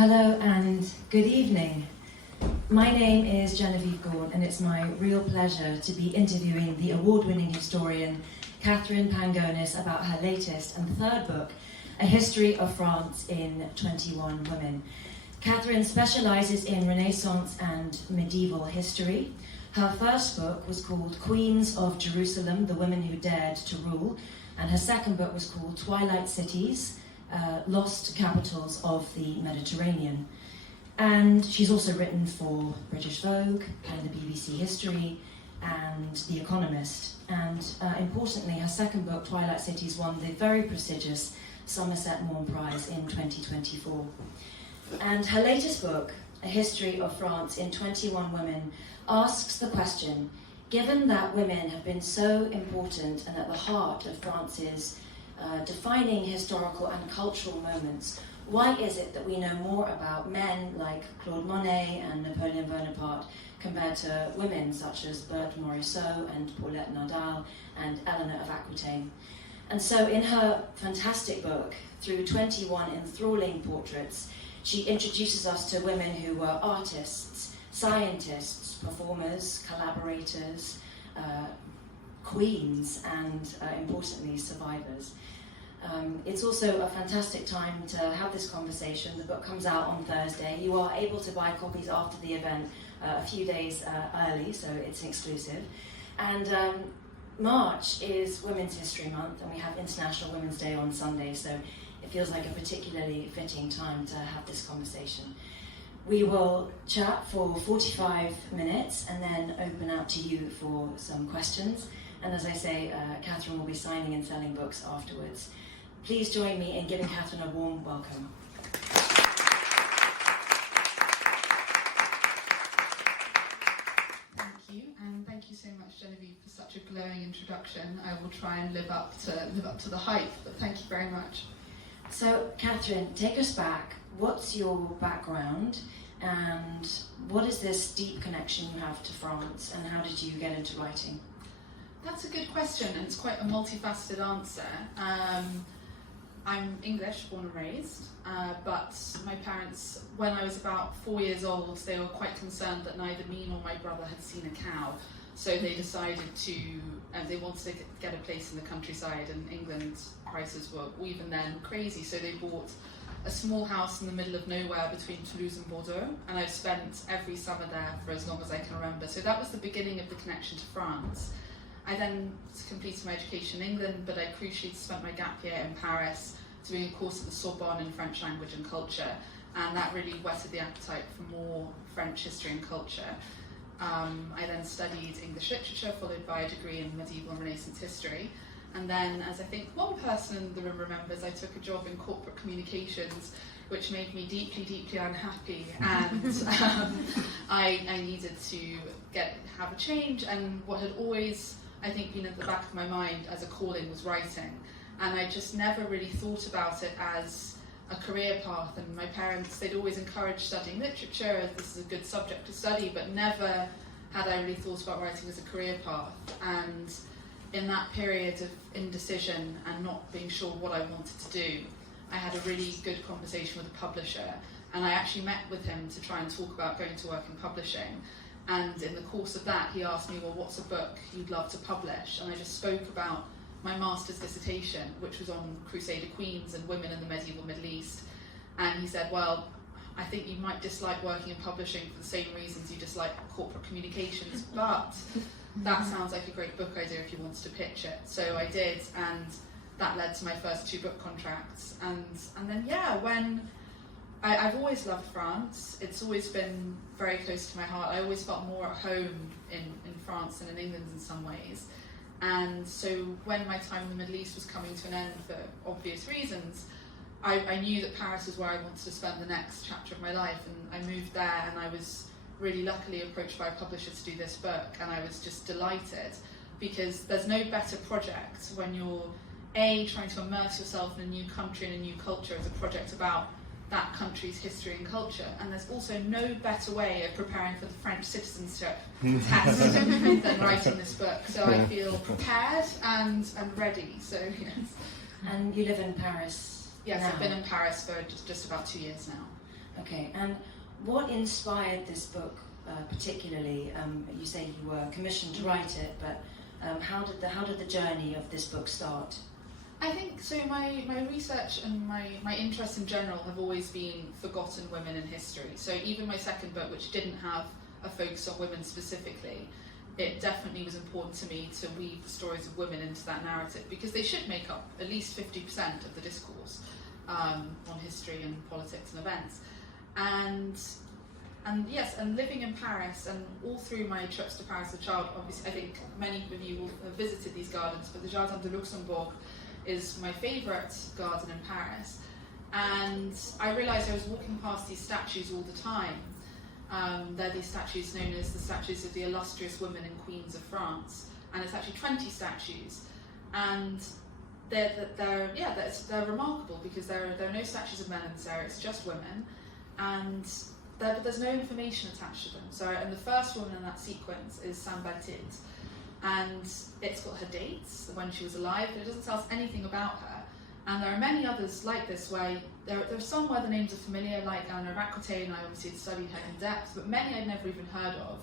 Hello and good evening. My name is Genevieve Gaunt, and it's my real pleasure to be interviewing the award-winning historian Katherine Pangonis about her latest and third book, A History of France in 21 Women. Katherine specializes in Renaissance and medieval history. Her first book was called Queens of Jerusalem, The Women Who Dared to Rule, and her second book was called Twilight Cities, Lost Capitals of the Mediterranean. And she's also written for British Vogue and the BBC History and The Economist. And importantly, her second book, Twilight Cities, won the very prestigious Somerset Maugham Prize in 2024. And her latest book, A History of France in 21 Women, asks the question, given that women have been so important and at the heart of France's defining historical and cultural moments, why is it that we know more about men like Claude Monet and Napoleon Bonaparte compared to women such as Berthe Morisot and Paulette Nardal and Eleanor of Aquitaine? And so in her fantastic book, through 21 enthralling portraits, she introduces us to women who were artists, scientists, performers, collaborators, queens, and importantly, survivors. It's also a fantastic time to have this conversation. The book comes out on Thursday. You are able to buy copies after the event a few days early, so it's exclusive. And March is Women's History Month, and we have International Women's Day on Sunday, so it feels like a particularly fitting time to have this conversation. We will chat for 45 minutes and then open out to you for some questions. And as I say, Katherine will be signing and selling books afterwards. Please join me in giving Katherine a warm welcome. Thank you, and thank you so much, Genevieve, for such a glowing introduction. I will try and live up to the hype, but thank you very much. So, Katherine, take us back. What's your background, and what is this deep connection you have to France, and how did you get into writing? That's a good question, and it's quite a multifaceted answer. I'm English, born and raised, but my parents, when I was about 4 years old, they were quite concerned that neither me nor my brother had seen a cow. So they decided to, they wanted to get a place in the countryside, and England's prices were even then crazy. So they bought a small house in the middle of nowhere between Toulouse and Bordeaux, and I've spent every summer there for as long as I can remember. So that was the beginning of the connection to France. I then completed my education in England, but I crucially spent my gap year in Paris doing a course at the Sorbonne in French language and culture, and that really whetted the appetite for more French history and culture. I then studied English literature, followed by a degree in medieval and Renaissance history, and then, as I think one person in the room remembers, I took a job in corporate communications, which made me deeply, deeply unhappy, and I needed to have a change, and what had always, I think, been at the back of my mind as a calling was writing, and I just never really thought about it as a career path. And my parents, they'd always encouraged studying literature, this is a good subject to study, but never had I really thought about writing as a career path. And in that period of indecision and not being sure what I wanted to do, I had a really good conversation with a publisher, and I actually met with him to try and talk about going to work in publishing. And in the course of that, he asked me, well, what's a book you'd love to publish? And I just spoke about my master's dissertation, which was on Crusader queens and women in the medieval Middle East. And he said, well, I think you might dislike working in publishing for the same reasons you dislike corporate communications, but that sounds like a great book idea if you wanted to pitch it. So I did, and that led to my first 2 book contracts. And then, when I've always loved France. It's always been very close to my heart. I always felt more at home in France than in England in some ways. And so when my time in the Middle East was coming to an end for obvious reasons, I knew that Paris was where I wanted to spend the next chapter of my life, and I moved there, and I was really luckily approached by a publisher to do this book, and I was just delighted, because there's no better project when you're trying to immerse yourself in a new country and a new culture as a project about that country's history and culture, and there's also no better way of preparing for the French citizenship test than writing this book. So I feel prepared and ready. So yes. And you live in Paris? Yes, now. I've been in Paris for just about 2 years now. Okay, and what inspired this book particularly? You say you were commissioned to write it, but how did the journey of this book start? I think so. My research and my interest in general have always been forgotten women in history. So even my second book, which didn't have a focus on women specifically, it definitely was important to me to weave the stories of women into that narrative, because they should make up at least 50% of the discourse on history and politics and events. And yes, and living in Paris, and all through my trips to Paris as a child, obviously I think many of you will have visited these gardens, but the Jardin de Luxembourg is my favourite garden in Paris. And I realised I was walking past these statues all the time. They're these statues known as the statues of the illustrious women and queens of France, and it's actually 20 statues, and they're remarkable because there are no statues of men in this area. It's just women, and there's no information attached to them. So, and the first woman in that sequence is Sainte Bathilde, and it's got her dates, when she was alive, but it doesn't tell us anything about her. And there are many others like this where there are some where the names are familiar, like Eleanor of Aquitaine. I obviously had studied her in depth, but many I'd never even heard of.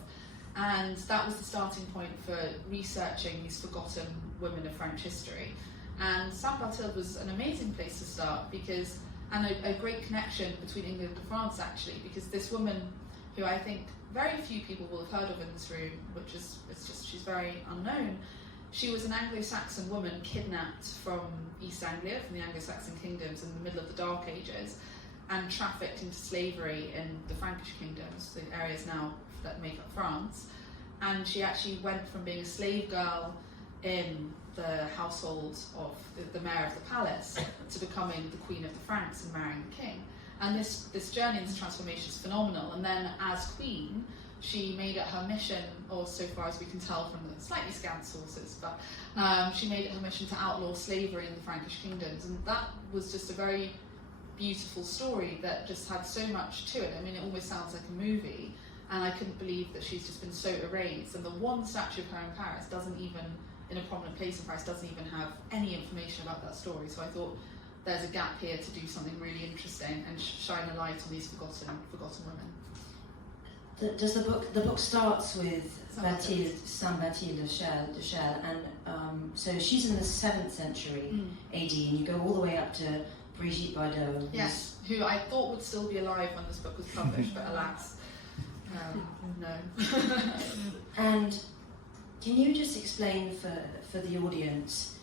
And that was the starting point for researching these forgotten women of French history. And Sainte Bathilde was an amazing place to start, because, and a great connection between England and France actually, because this woman, who I think very few people will have heard of in this room, she's very unknown. She was an Anglo-Saxon woman kidnapped from East Anglia, from the Anglo-Saxon kingdoms in the middle of the Dark Ages, and trafficked into slavery in the Frankish kingdoms, the areas now that make up France. And she actually went from being a slave girl in the household of the mayor of the palace to becoming the queen of the Franks and marrying the king. And this journey and this transformation is phenomenal. And then as queen, she made it her mission, or so far as we can tell from the slightly scant sources, but she made it her mission to outlaw slavery in the Frankish kingdoms. And that was just a very beautiful story that just had so much to it. I mean, it almost sounds like a movie, and I couldn't believe that she's just been so erased. And the one statue of her in Paris doesn't even, in a prominent place in Paris, doesn't even have any information about that story. So I thought there's a gap here to do something really interesting and shine a light on these forgotten women. Does the book starts with Sainte Bathilde de Chelles, and so she's in the 7th century AD, and you go all the way up to Brigitte Bardot. Yes, who I thought would still be alive when this book was published, but alas, no. And can you just explain for the audience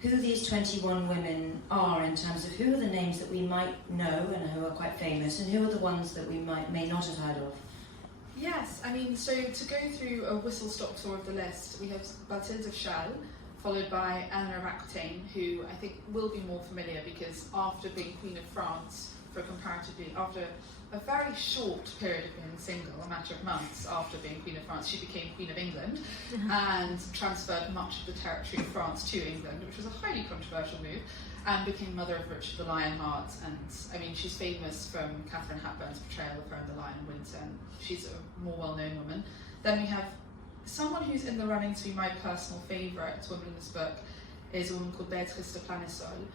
who these 21 women are, in terms of who are the names that we might know and who are quite famous, and who are the ones that we may not have heard of? Yes, I mean, so to go through a whistle-stop tour of the list, we have Bathilde of Chelles, followed by Eleanor of Aquitaine, who I think will be more familiar because after being Queen of France after a very short period of being single, a matter of months after being Queen of France, she became Queen of England and transferred much of the territory of France to England, which was a highly controversial move, and became mother of Richard the Lionheart. And I mean, she's famous from Catherine Hepburn's portrayal of her in The Lion in Winter, and she's a more well-known woman. Then we have someone who's in the running to be my personal favourite woman in this book, is a woman called Beatrice de Planesol,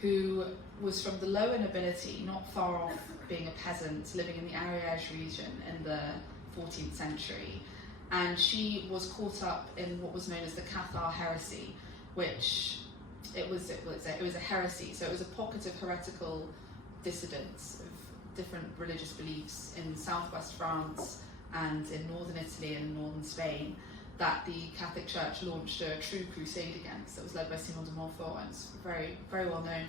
who was from the lower nobility, not far off being a peasant, living in the Ariège region in the 14th century. And she was caught up in what was known as the Cathar heresy, which it was a heresy. So it was a pocket of heretical dissidents of different religious beliefs in southwest France and in northern Italy and northern Spain, that the Catholic Church launched a true crusade against, that was led by Simon de Montfort, and it's very, very well known,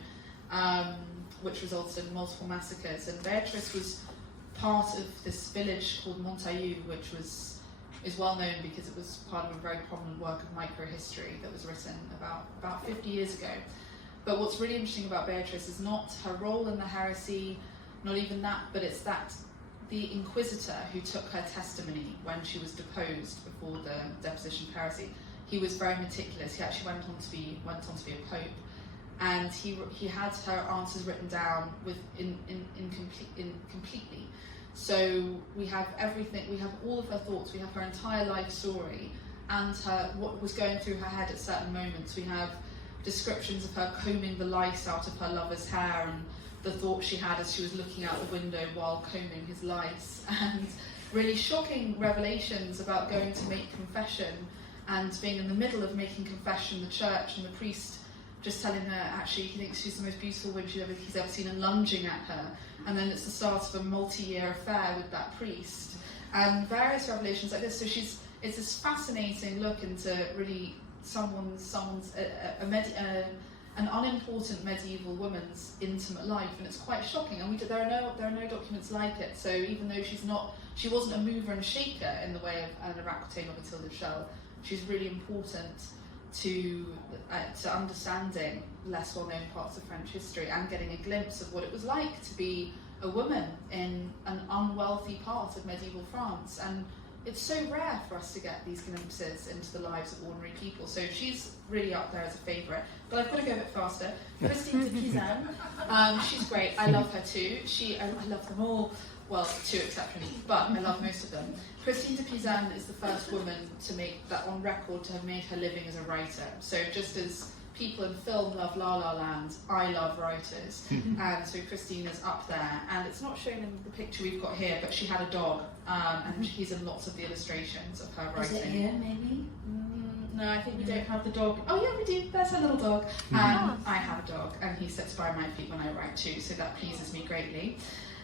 which resulted in multiple massacres. And Beatrice was part of this village called Montaillou, which is well known because it was part of a very prominent work of microhistory that was written about 50 years ago. But what's really interesting about Beatrice is not her role in the heresy, not even that, but it's that the inquisitor who took her testimony when she was deposed before the deposition of heresy, he was very meticulous. He actually went on to be a pope, and he had her answers written down completely. So we have everything. We have all of her thoughts. We have her entire life story, and what was going through her head at certain moments. We have descriptions of her combing the lice out of her lover's hair, and the thought she had as she was looking out the window while combing his lice, and really shocking revelations about going to make confession and being in the middle of making confession in the church, and the priest just telling her actually he thinks she's the most beautiful woman he's ever seen, and lunging at her. And then it's the start of a multi-year affair with that priest, and various revelations like this. So it's this fascinating look into really an unimportant medieval woman's intimate life, and it's quite shocking. And there are no documents like it. So even though she wasn't a mover and shaker in the way of Eleanor of Aquitaine or Mathilde of Chelles, she's really important to understanding less well-known parts of French history and getting a glimpse of what it was like to be a woman in an unwealthy part of medieval France. And it's so rare for us to get these glimpses into the lives of ordinary people. So she's really up there as a favourite. But I've got to go a bit faster. Christine de Pizan, she's great. I love her too. I love them all. Well, two exceptions, but I love most of them. Christine de Pizan is the first woman to make that on record to have made her living as a writer. So just as people in film love La La Land, I love writers. And so Christine is up there. And it's not shown in the picture we've got here, but she had a dog. And he's in lots of the illustrations of her writing. Is it here, maybe? No, I think we don't have the dog. Oh yeah, we do. There's her little dog. I have a dog, and he sits by my feet when I write too, so that pleases me greatly.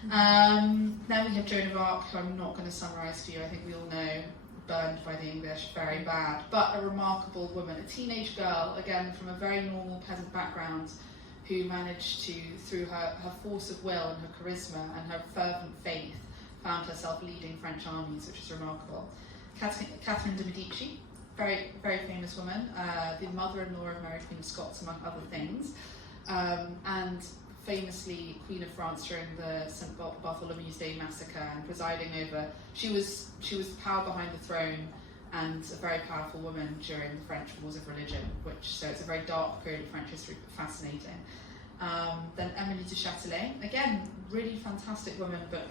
Then we have Joan of Arc, who I'm not going to summarise for you. I think we all know, burned by the English, very bad, but a remarkable woman, a teenage girl, again from a very normal peasant background, who managed to, through her force of will and her charisma and her fervent faith, found herself leading French armies, which is remarkable. Catherine de Medici, very, very famous woman, the mother-in-law of Mary Queen of Scots, among other things, and famously Queen of France during the St. Bartholomew's Day massacre, and presiding over. She was the power behind the throne, and a very powerful woman during the French Wars of Religion. So it's a very dark period of French history, but fascinating. Then Emily de Châtelet, again, really fantastic woman, but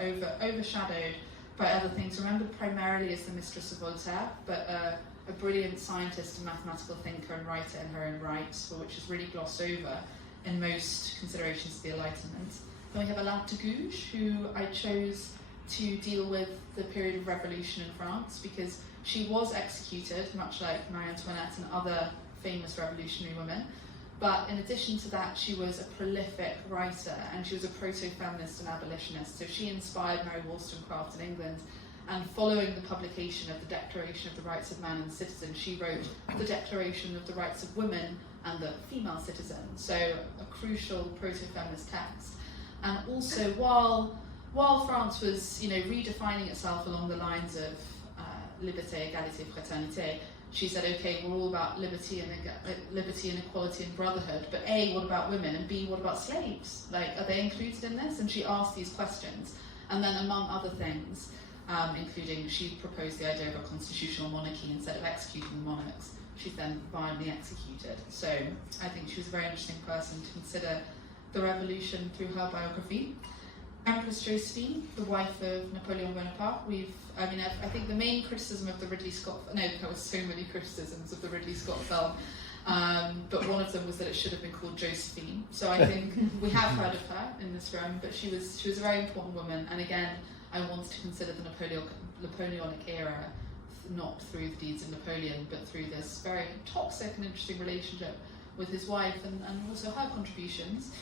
overshadowed by other things. Remembered primarily as the mistress of Voltaire, but a brilliant scientist and mathematical thinker and writer in her own right, for which is really glossed over in most considerations of the Enlightenment. Then we have Alain de Gouges, who I chose to deal with the period of revolution in France, because she was executed, much like Marie Antoinette and other famous revolutionary women. But in addition to that, she was a prolific writer, and she was a proto-feminist and abolitionist. So she inspired Mary Wollstonecraft in England, and following the publication of the Declaration of the Rights of Man and Citizen, she wrote the Declaration of the Rights of Women and the Female Citizen. So a crucial proto-feminist text. And also, while France was, redefining itself along the lines of liberté, égalité, fraternité, she said, okay, we're all about liberty and equality and brotherhood, but A, what about women? And B, what about slaves? Are they included in this? And she asked these questions. And then, among other things, including she proposed the idea of a constitutional monarchy instead of executing the monarchs. She's then violently executed. So I think she was a very interesting person to consider the revolution through her biography. Empress Josephine, the wife of Napoleon Bonaparte. I think the main criticism of the Ridley Scott, there was so many criticisms of the Ridley Scott film, but one of them was that it should have been called Josephine. So I think we have heard of her in this room, but she was a very important woman. And again, I wanted to consider the Napoleonic era, not through the deeds of Napoleon, but through this very toxic and interesting relationship with his wife, and also her contributions.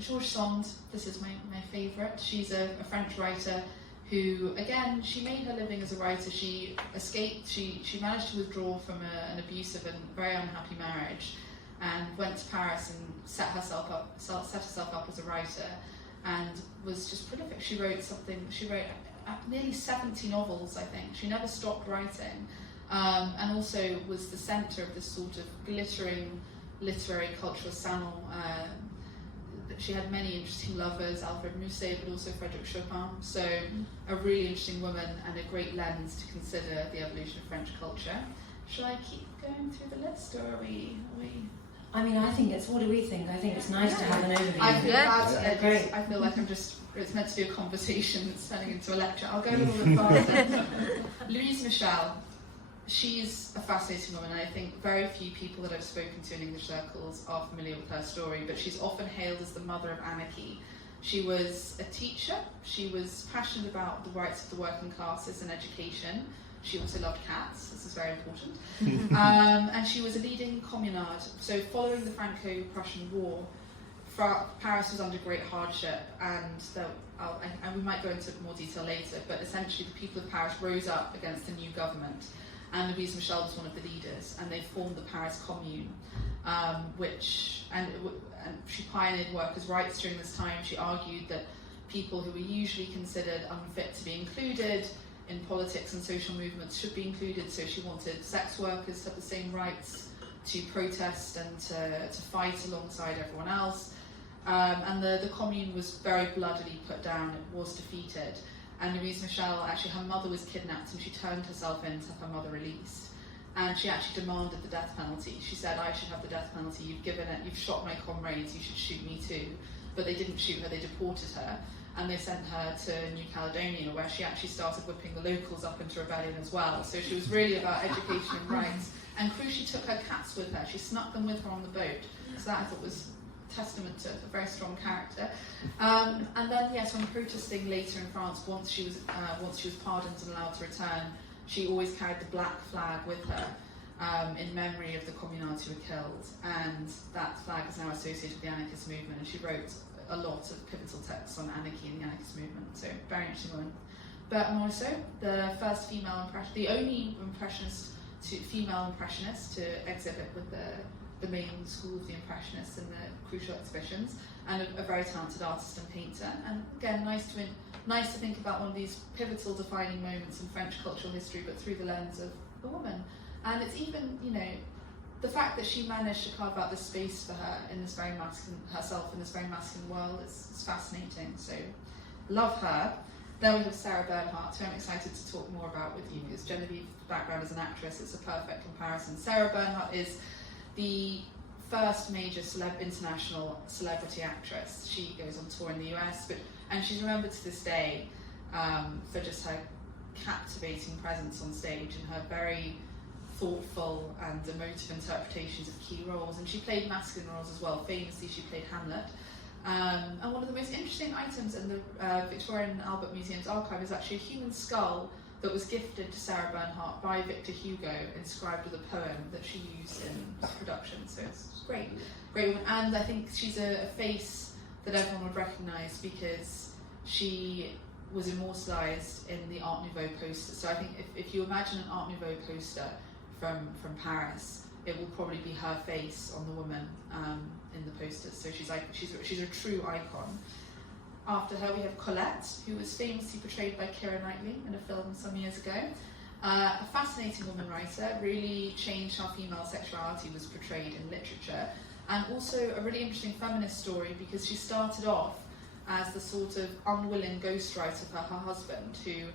George Sand, this is my favourite. She's a French writer who, again, she made her living as a writer. She escaped, she managed to withdraw from an abusive and very unhappy marriage, and went to Paris and set herself up as a writer, and was just prolific. She wrote nearly 70 novels, I think. She never stopped writing, and also was the centre of this sort of glittering literary cultural salon. She had many interesting lovers, Alfred Musset, but also Frédéric Chopin. So a really interesting woman, and a great lens to consider the evolution of French culture. Shall I keep going through the list, or are we? I think what do we think? I think it's nice to have an overview. I feel great. I feel like it's meant to be a conversation, it's turning into a lecture. I'll go a little bit faster. Louise Michel. she's a fascinating woman, and I think very few people that I've spoken to in English circles are familiar with her story, but she's often hailed as the mother of anarchy. She was a teacher, she was passionate about the rights of the working classes and education. She also loved cats, this is very important. And she was a leading communard. So following the Franco-Prussian War, Paris was under great hardship, and we might go into more detail later, but essentially the people of Paris rose up against the new government, and Louise Michel was one of the leaders, and they formed the Paris Commune, and she pioneered workers' rights during this time. She argued that people who were usually considered unfit to be included in politics and social movements should be included, so she wanted sex workers to have the same rights to protest and to fight alongside everyone else. And the commune was very bloodily put down, it was defeated. And Louise Michel, actually her mother was kidnapped and she turned herself in to have her mother released. And she actually demanded the death penalty. She said, I should have the death penalty, you've shot my comrades, you should shoot me too. But they didn't shoot her, they deported her. And they sent her to New Caledonia, where she actually started whipping the locals up into rebellion as well. So she was really about education and rights. And crucially took her cats with her, she snuck them with her on the boat. So that I thought was testament to a very strong character. And then, yes, when protesting later in France, once she was pardoned and allowed to return, she always carried the black flag with her in memory of the communards who were killed. And that flag is now associated with the anarchist movement, and she wrote a lot of pivotal texts on anarchy and the anarchist movement. So, very interesting woman. Berthe Morisot, the first the only female impressionist to exhibit with the main school of the Impressionists in the crucial exhibitions, and a very talented artist and painter. And again, nice to think about one of these pivotal defining moments in French cultural history, but through the lens of a woman. And it's even, the fact that she managed to carve out this space for her in this very masculine world is fascinating. So, love her. Then we have Sarah Bernhardt, who I'm excited to talk more about with you, because Genevieve's background as an actress, it's a perfect comparison. Sarah Bernhardt is the first major international celebrity actress. She goes on tour in the US, and she's remembered to this day for just her captivating presence on stage and her very thoughtful and emotive interpretations of key roles. And she played masculine roles as well. Famously, she played Hamlet. And one of the most interesting items in the Victorian Albert Museum's archive is actually a human skull that was gifted to Sarah Bernhardt by Victor Hugo, inscribed with a poem that she used in his production. So it's great woman. And I think she's a face that everyone would recognise because she was immortalised in the Art Nouveau poster. So I think if you imagine an Art Nouveau poster from Paris, it will probably be her face on the woman in the posters. So she's a true icon. After her we have Colette, who was famously portrayed by Keira Knightley in a film some years ago. A fascinating woman writer, really changed how female sexuality was portrayed in literature, and also a really interesting feminist story because she started off as the sort of unwilling ghostwriter for her husband, who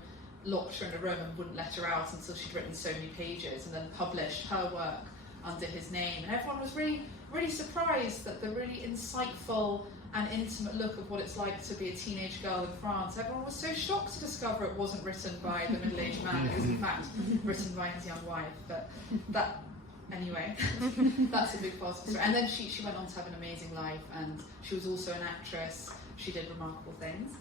locked her in a room and wouldn't let her out until she'd written so many pages, and then published her work under his name. And everyone was really, really surprised that the really insightful and intimate look of what it's like to be a teenage girl in France. Everyone was so shocked to discover it wasn't written by the middle-aged man. It was in fact written by his young wife. But that, anyway, that's a big part of the story. And then she went on to have an amazing life, and she was also an actress. She did remarkable things.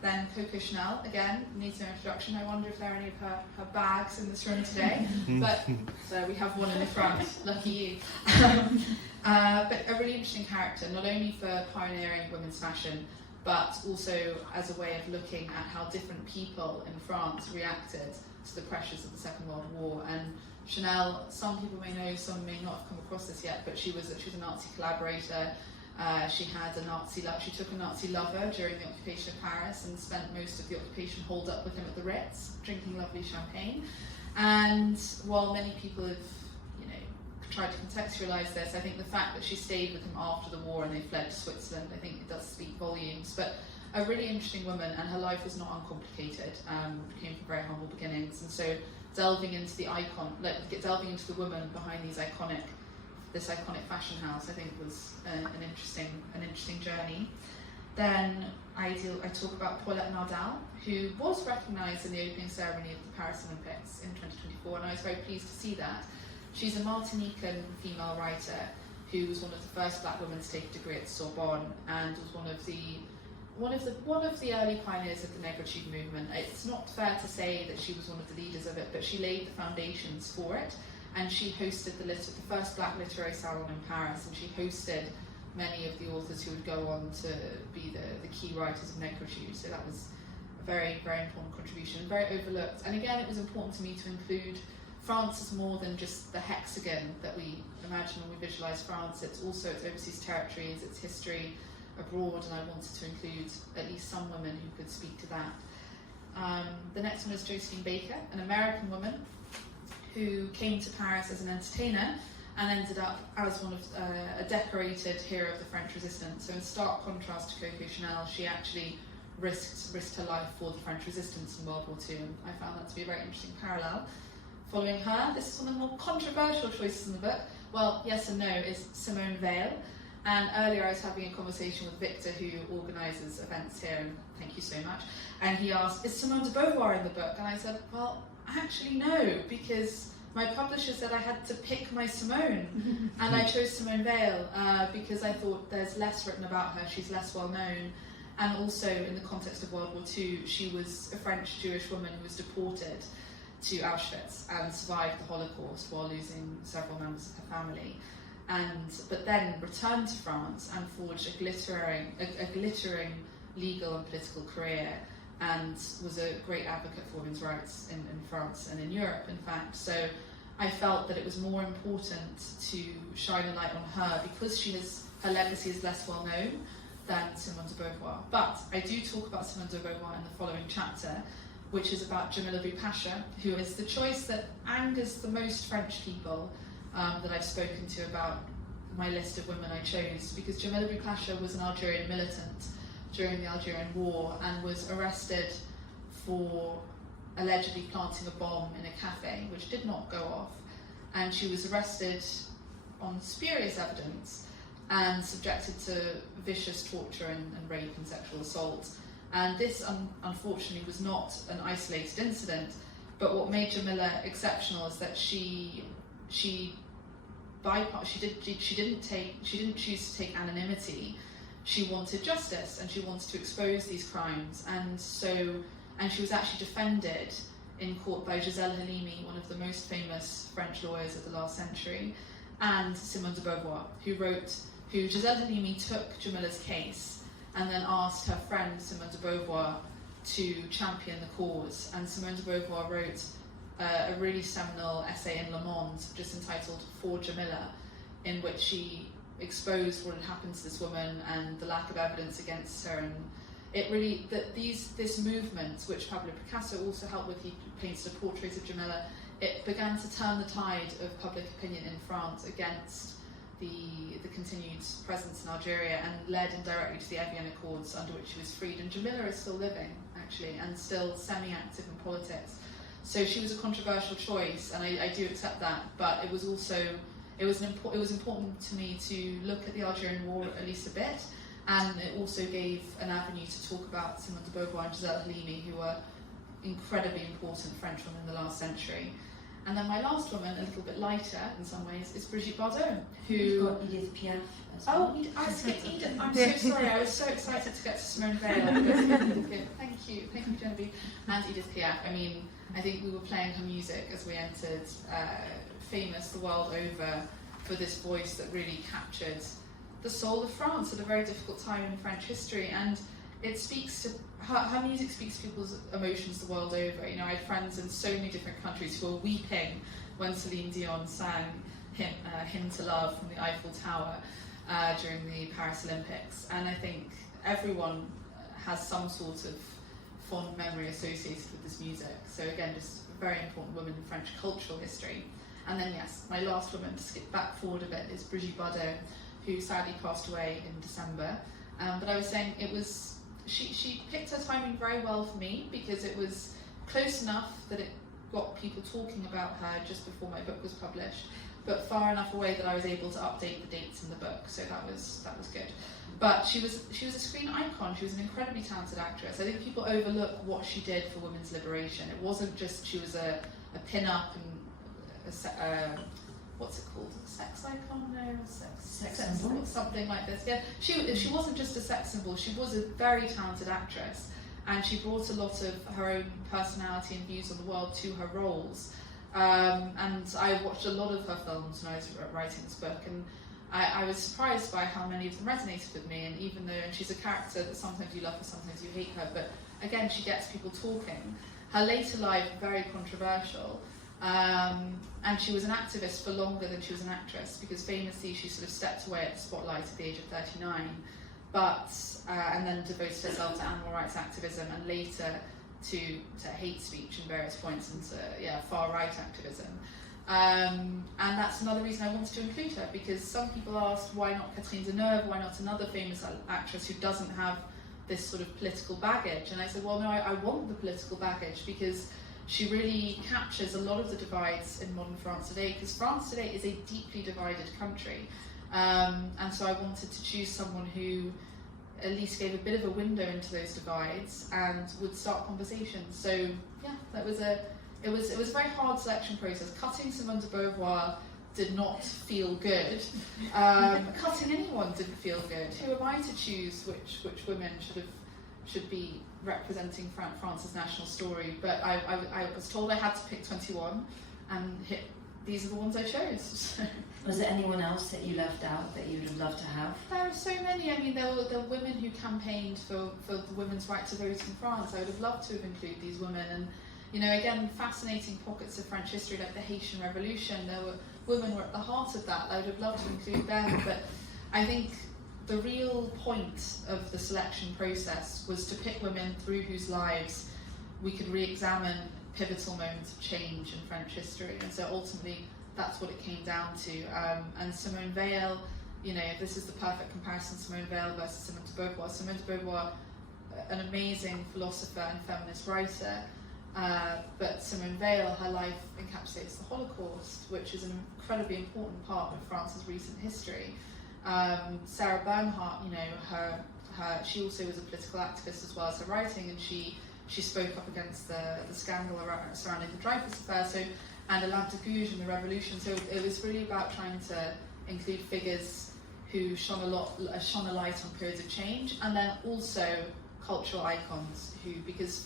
Then Coco Chanel, again, needs no introduction. I wonder if there are any of her bags in this room today. But so we have one in the front, lucky you. But a really interesting character, not only for pioneering women's fashion, but also as a way of looking at how different people in France reacted to the pressures of the Second World War. And Chanel, some people may know, some may not have come across this yet, but she was a Nazi collaborator. She took a Nazi lover during the occupation of Paris and spent most of the occupation holed up with him at the Ritz, drinking lovely champagne. And while many people have, tried to contextualise this, I think the fact that she stayed with him after the war and they fled to Switzerland, I think it does speak volumes. But a really interesting woman, and her life was not uncomplicated. Came from very humble beginnings, and so delving into the woman behind this iconic fashion house, I think was an interesting journey. Then I talk about Paulette Nardal, who was recognised in the opening ceremony of the Paris Olympics in 2024, and I was very pleased to see that. She's a Martinican female writer who was one of the first black women to take a degree at the Sorbonne, and was one of the early pioneers of the negritude movement. It's not fair to say that she was one of the leaders of it, but she laid the foundations for it, and she hosted the first black literary salon in Paris, and she hosted many of the authors who would go on to be the key writers of negritude. So that was a very, very important contribution, very overlooked. And again, it was important to me to include France as more than just the hexagon that we imagine when we visualise France. It's also its overseas territories, its history abroad, and I wanted to include at least some women who could speak to that. The next one is Josephine Baker, an American woman who came to Paris as an entertainer and ended up as one of a decorated hero of the French resistance. So in stark contrast to Coco Chanel, she actually risked her life for the French resistance in World War II, and I found that to be a very interesting parallel. Following her, this is one of the more controversial choices in the book, well, yes and no, is Simone Weil. And earlier I was having a conversation with Victor, who organises events here, and thank you so much, and he asked, is Simone de Beauvoir in the book? And I said, well, actually no, because my publisher said I had to pick my Simone, and I chose Simone Weil because I thought there's less written about her, she's less well known, and also in the context of World War II, she was a French Jewish woman who was deported to Auschwitz and survived the Holocaust while losing several members of her family, but then returned to France and forged a glittering legal and political career, and was a great advocate for women's rights in France and in Europe, in fact. So I felt that it was more important to shine a light on her because her legacy is less well known than Simone de Beauvoir. But I do talk about Simone de Beauvoir in the following chapter, which is about Genevieve Gaunt, who is the choice that angers the most French people that I've spoken to about my list of women I chose, because Genevieve Gaunt was an Algerian militant during the Algerian War and was arrested for allegedly planting a bomb in a cafe, which did not go off, and she was arrested on spurious evidence and subjected to vicious torture and rape and sexual assault. And this, unfortunately, was not an isolated incident, but what made Jamila exceptional is that she didn't choose to take anonymity. She wanted justice, and she wanted to expose these crimes, and she was actually defended in court by Gisèle Halimi, one of the most famous French lawyers of the last century, and Simone de Beauvoir, who Gisèle Halimi took Jamila's case and then asked her friend Simone de Beauvoir to champion the cause. And Simone de Beauvoir wrote a really seminal essay in Le Monde, just entitled For Jamila, in which she exposed what had happened to this woman and the lack of evidence against her. And it really, this movement, which Pablo Picasso also helped with, he painted a portrait of Jamila, it began to turn the tide of public opinion in France against the continued presence in Algeria, and led indirectly to the Evian Accords, under which she was freed. And Jamila is still living, actually, and still semi-active in politics. So she was a controversial choice, and I do accept that, but it was also, it was important to me to look at the Algerian War at least a bit, and it also gave an avenue to talk about Simone de Beauvoir and Gisèle Halimi, who were incredibly important French women in the last century. And then my last woman, a little bit lighter in some ways, is Brigitte Bardot, who... You've got Edith Piaf as well. Oh, I skipped Edith. I'm so sorry. I was so excited to get to Simone Weil. Thank you, Genevieve. And Edith Piaf. I mean, I think we were playing her music as we entered, famous the world over for this voice that really captured the soul of France at a very difficult time in French history. And it speaks to... Her music speaks to people's emotions the world over. You know, I had friends in so many different countries who were weeping when Celine Dion sang Hymn to Love from the Eiffel Tower during the Paris Olympics. And I think everyone has some sort of fond memory associated with this music. So again, just a very important woman in French cultural history. And then yes, my last woman, to skip back forward a bit, is Brigitte Bardot, who sadly passed away in December. But I was saying it was... She picked her timing very well for me, because it was close enough that it got people talking about her just before my book was published, but far enough away that I was able to update the dates in the book, so that was good. But she was a screen icon. She was an incredibly talented actress. I think people overlook what she did for women's liberation. It wasn't just she was a pin-up and what's it called? A sex icon? No, sex symbol, something like this. Yeah, she wasn't just a sex symbol. She was a very talented actress, and she brought a lot of her own personality and views on the world to her roles. And I watched a lot of her films when I was writing this book, and I was surprised by how many of them resonated with me. And even though, and she's a character that sometimes you love her, sometimes you hate her, but again, she gets people talking. Her later life, very controversial, and she was an activist for longer than she was an actress, because famously she sort of stepped away at the spotlight at the age of 39, and then devoted herself to animal rights activism, and later to hate speech in various points, and to far-right activism. And that's another reason I wanted to include her, because some people asked, why not Catherine Deneuve, why not another famous actress who doesn't have this sort of political baggage? And I said, well, no, I want the political baggage, because she really captures a lot of the divides in modern France today, because France today is a deeply divided country. And so I wanted to choose someone who at least gave a bit of a window into those divides and would start conversations. So yeah, it was a very hard selection process. Cutting Simone de Beauvoir did not feel good. Cutting anyone didn't feel good. Who am I to choose which women should be representing France's national story? But I was told I had to pick 21, and these are the ones I chose. Was there anyone else that you left out that you'd have loved to have? There are so many. I mean, there were women who campaigned for the women's right to vote in France. I would have loved to have included these women. And, you know, again, fascinating pockets of French history, like the Haitian Revolution. Women were at the heart of that. I would have loved to include them. But I think the real point of the selection process was to pick women through whose lives we could re-examine pivotal moments of change in French history. And so ultimately, that's what it came down to. And Simone Weil, you know, this is the perfect comparison, Simone Weil versus Simone de Beauvoir. Simone de Beauvoir, an amazing philosopher and feminist writer, but Simone Weil, her life encapsulates the Holocaust, which is an incredibly important part of France's recent history. Sarah Bernhardt, you know, she also was a political activist as well as her writing, and she spoke up against the scandal surrounding the Dreyfus affair, and Eleanor of Aquitaine and the revolution. So it was really about trying to include figures who shone a light on periods of change, and then also cultural icons because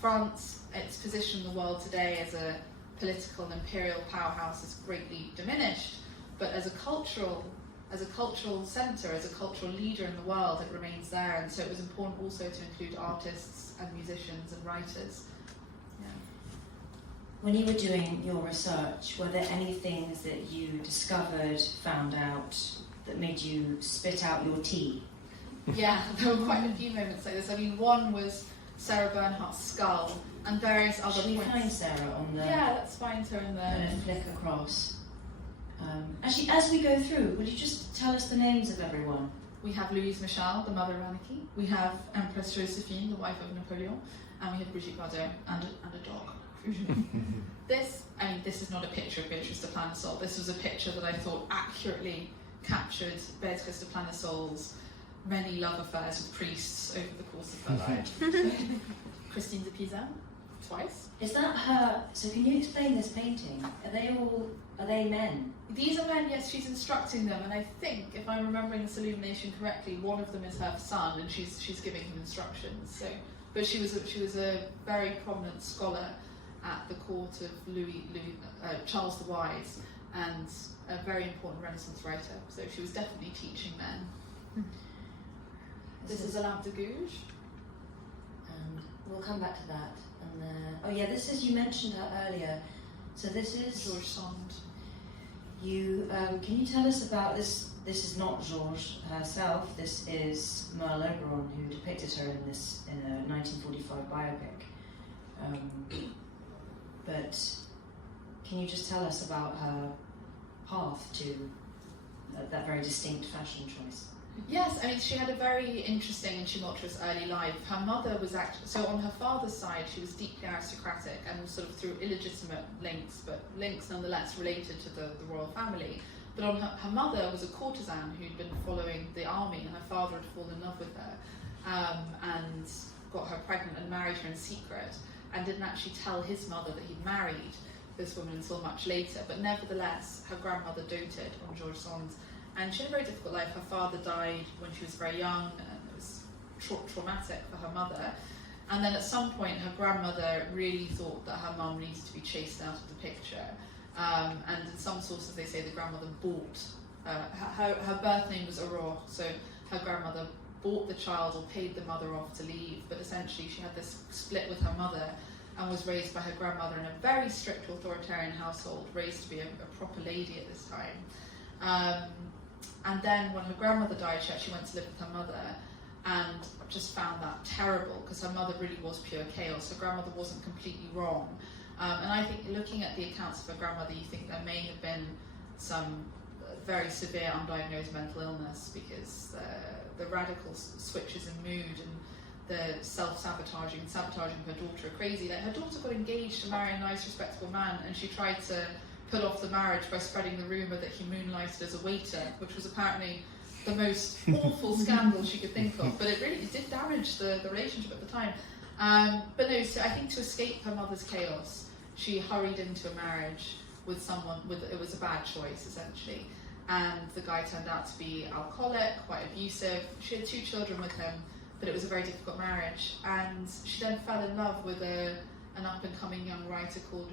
France, its position in the world today as a political and imperial powerhouse is greatly diminished, but as a cultural centre, as a cultural leader in the world, it remains there. And so it was important also to include artists and musicians and writers. Yeah. When you were doing your research, were there any things that you discovered, found out, that made you spit out your tea? Yeah, there were quite a few moments like this. I mean, one was Sarah Bernhardt's skull, and various other points. Should we points. find Sarah on the... Yeah, let's find her in there. And flick across. Actually, as we go through, will you just tell us the names of everyone? We have Louise Michel, the mother of anarchy. We have Empress Josephine, the wife of Napoleon. And we have Brigitte Bardot and a dog. This is not a picture of Beatrice de Planasol. This was a picture that I thought accurately captured Beatrice de Planasol's many love affairs with priests over the course of her life. Christine de Pizan, twice. Is that her? So can you explain this painting? Are they men? These are men, yes, she's instructing them, and I think, if I'm remembering this illumination correctly, one of them is her son, and she's giving him instructions. So, but she was a very prominent scholar at the court of Charles the Wise, and a very important Renaissance writer. So she was definitely teaching men. This is a lampe de gouge. And we'll come back to that. And this is, you mentioned her earlier. So this is Georges Sand. Can you tell us about this? This is not Georges herself. This is Merle Oberon, who depicted her in a 1945 biopic. But can you just tell us about her path to that very distinct fashion choice? Yes, I mean, she had a very interesting and tumultuous early life. Her mother was actually, so on her father's side, she was deeply aristocratic and sort of through illegitimate links, but links nonetheless related to the royal family. But on her mother was a courtesan who'd been following the army, and her father had fallen in love with her and got her pregnant and married her in secret, and didn't actually tell his mother that he'd married this woman until much later. But nevertheless, her grandmother doted on George Sand. And she had a very difficult life. Her father died when she was very young, and it was traumatic for her mother. And then at some point, her grandmother really thought that her mum needed to be chased out of the picture. And in some sources, they say the grandmother bought, her birth name was Aurore, so her grandmother bought the child or paid the mother off to leave. But essentially, she had this split with her mother and was raised by her grandmother in a very strict authoritarian household, raised to be a proper lady at this time. And then when her grandmother died, she actually went to live with her mother and just found that terrible, because her mother really was pure chaos. Her grandmother wasn't completely wrong. And I think looking at the accounts of her grandmother, you think there may have been some very severe undiagnosed mental illness, because the radical switches in mood and the self-sabotaging and sabotaging of her daughter are crazy. Like, her daughter got engaged to marry a nice, respectable man, and she tried to put off the marriage by spreading the rumour that he moonlighted as a waiter, which was apparently the most awful scandal she could think of. But it did damage the relationship at the time. But no, so I think to escape her mother's chaos, she hurried into a marriage with someone, it was a bad choice, essentially. And the guy turned out to be alcoholic, quite abusive. She had 2 children with him, but it was a very difficult marriage. And she then fell in love with an up-and-coming young writer called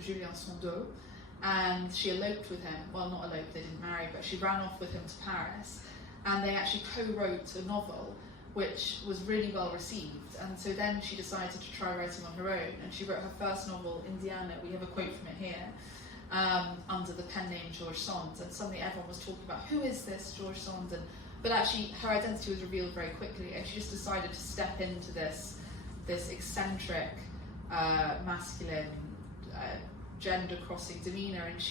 Julien Sandeau. And she eloped with him. Well, not eloped, they didn't marry, but she ran off with him to Paris. And they actually co-wrote a novel, which was really well received. And so then she decided to try writing on her own. And she wrote her first novel, Indiana. We have a quote from it here, under the pen name George Sand. And suddenly everyone was talking about, who is this George Sand? But actually her identity was revealed very quickly, and she just decided to step into this eccentric, masculine, gender-crossing demeanour. And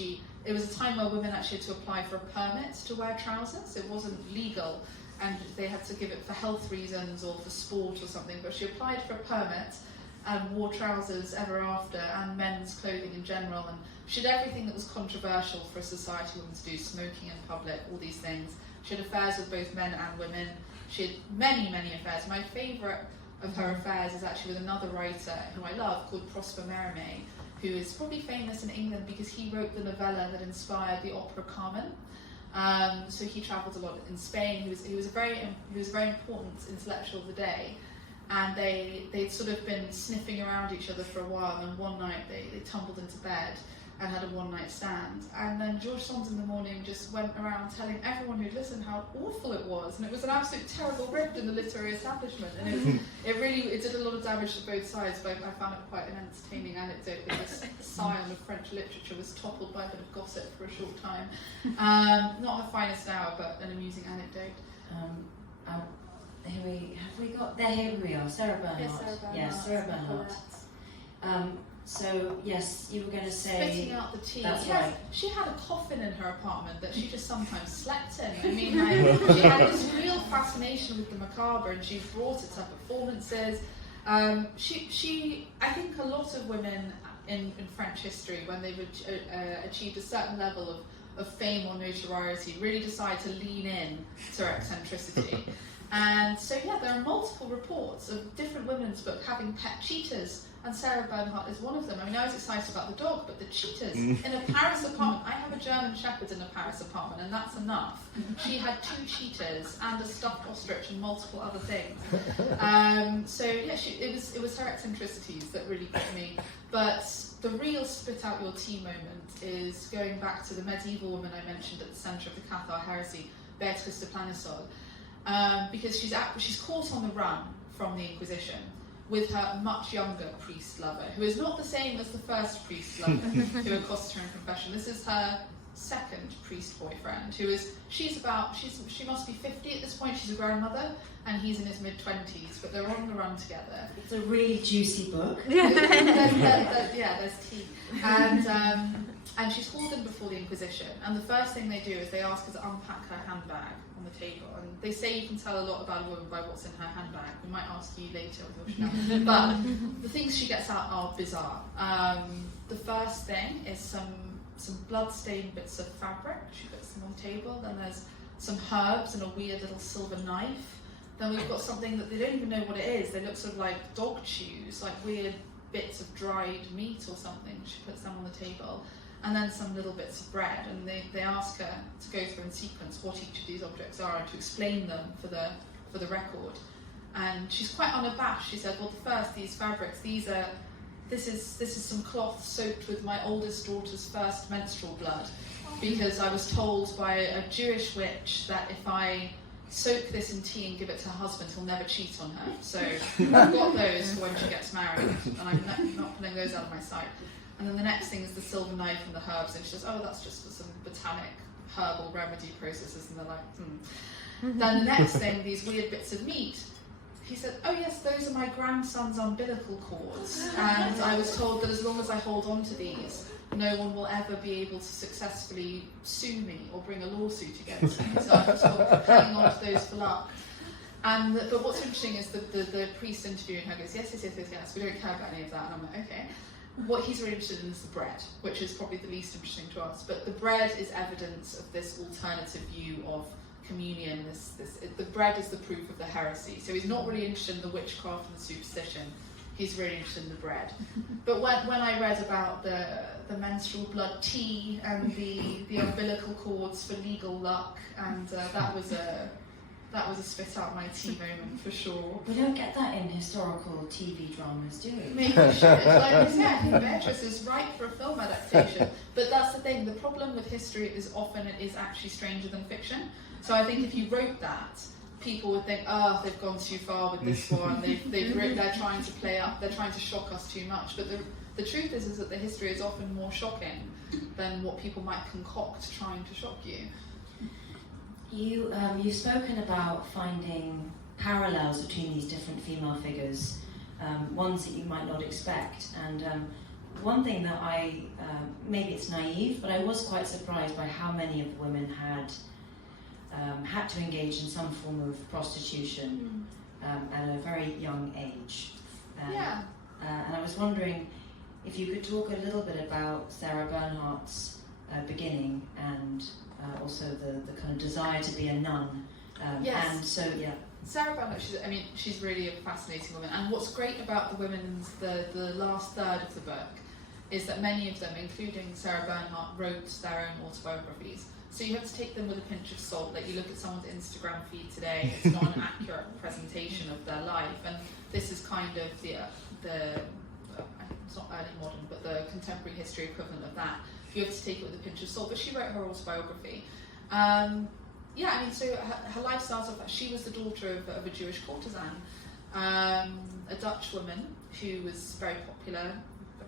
it was a time where women actually had to apply for a permit to wear trousers. It wasn't legal, and they had to give it for health reasons or for sport or something. But she applied for a permit and wore trousers ever after, and men's clothing in general. And she did everything that was controversial for a society woman to do: smoking in public, all these things. She had affairs with both men and women. She had many, many affairs. My favourite of her affairs is actually with another writer who I love, called Prosper Mérimée, who is probably famous in England because he wrote the novella that inspired the opera Carmen. So he travelled a lot in Spain. He was a very important intellectual of the day, and they'd sort of been sniffing around each other for a while. And one night they tumbled into bed and had a one-night stand. And then George Sand in the morning just went around telling everyone who'd listened how awful it was, and it was an absolute terrible rift in the literary establishment. And it did a lot of damage to both sides. But I found it quite an entertaining anecdote that this scion of French literature was toppled by a bit of gossip for a short time. Not her finest hour, but an amusing anecdote. Here we are, Sarah Bernhardt. Yes, Sarah Bernhardt. So, yes, you were going to say... Spitting out the tea. That's yes, right. She had a coffin in her apartment that she just sometimes slept in. I mean, she had this real fascination with the macabre, and she brought it to her performances. I think a lot of women in French history, when they've achieved a certain level of fame or notoriety, really decide to lean in to her eccentricity. And so, yeah, there are multiple reports of different women's books having pet cheetahs, and Sarah Bernhardt is one of them. I mean, I was excited about the dog, but the cheetahs in a Paris apartment. I have a German Shepherd in a Paris apartment, and that's enough. She had 2 cheetahs and a stuffed ostrich and multiple other things. So yeah, it was her eccentricities that really got me. But the real spit out your tea moment is going back to the medieval woman I mentioned at the centre of the Cathar heresy, Berthe de Pizan, because she's caught on the run from the Inquisition with her much younger priest lover, who is not the same as the first priest lover who accosted her in confession. This is her second priest boyfriend, she must be 50 at this point, she's a grandmother, and he's in his mid-20s, but they're on the run together. It's a really juicy book. Yeah, there's tea. And she's hauled in before the Inquisition, and the first thing they do is they ask her to unpack her handbag on the table, and they say you can tell a lot about a woman by what's in her handbag. We might ask you later with your Chanel. But the things she gets out are bizarre. The first thing is some blood-stained bits of fabric. She puts them on the table. Then there's some herbs and a weird little silver knife. Then we've got something that they don't even know what it is. They look sort of like dog chews, like weird bits of dried meat or something. She puts them on the table. And then some little bits of bread. And they ask her to go through in sequence what each of these objects are and to explain them for the record. And she's quite unabashed. She said, well, the first, these fabrics, this is some cloth soaked with my oldest daughter's first menstrual blood, because I was told by a Jewish witch that if I soak this in tea and give it to her husband, he'll never cheat on her. So I've got those for when she gets married, and I'm not pulling those out of my sight. And then the next thing is the silver knife and the herbs, and she says, oh, that's just for some botanic herbal remedy processes, and they're like, Then the next thing, these weird bits of meat. He said, oh yes, those are my grandson's umbilical cords, and I was told that as long as I hold on to these, no one will ever be able to successfully sue me or bring a lawsuit against me. So I'm sort of hanging on to those for luck. But what's interesting is the priest interviewing her goes, yes, we don't care about any of that. And I'm like, okay. What he's really interested in is the bread, which is probably the least interesting to us. But the bread is evidence of this alternative view of communion. The bread is the proof of the heresy. So he's not really interested in the witchcraft and the superstition. He's really interested in the bread. But when I read about the menstrual blood tea and the umbilical cords for legal luck, and that was a spit out my tea moment for sure. We don't get that in historical TV dramas, do we? Maybe we should. Like you said, Beatrice is right for a film adaptation. But that's the thing. The problem with history is often it is actually stranger than fiction. So I think if you wrote that, people would think, oh, they've gone too far with this one. They're trying to play up. They're trying to shock us too much. But the truth is that the history is often more shocking than what people might concoct trying to shock you. You've spoken about finding parallels between these different female figures, ones that you might not expect. And one thing that maybe it's naive, but I was quite surprised by how many of the women had to engage in some form of prostitution at a very young age. And I was wondering if you could talk a little bit about Sarah Bernhardt's beginning and also the kind of desire to be a nun. Yes. And so, yeah. Sarah Bernhardt, she's really a fascinating woman. And what's great about the women, the last third of the book, is that many of them, including Sarah Bernhardt, wrote their own autobiographies. So you have to take them with a pinch of salt. Like you look at someone's Instagram feed today, it's not an accurate presentation of their life. And this is kind of it's not early modern, but the contemporary history equivalent of that. You have to take it with a pinch of salt. But she wrote her autobiography. So her life starts off. She was the daughter of a Jewish courtesan, a Dutch woman who was very popular,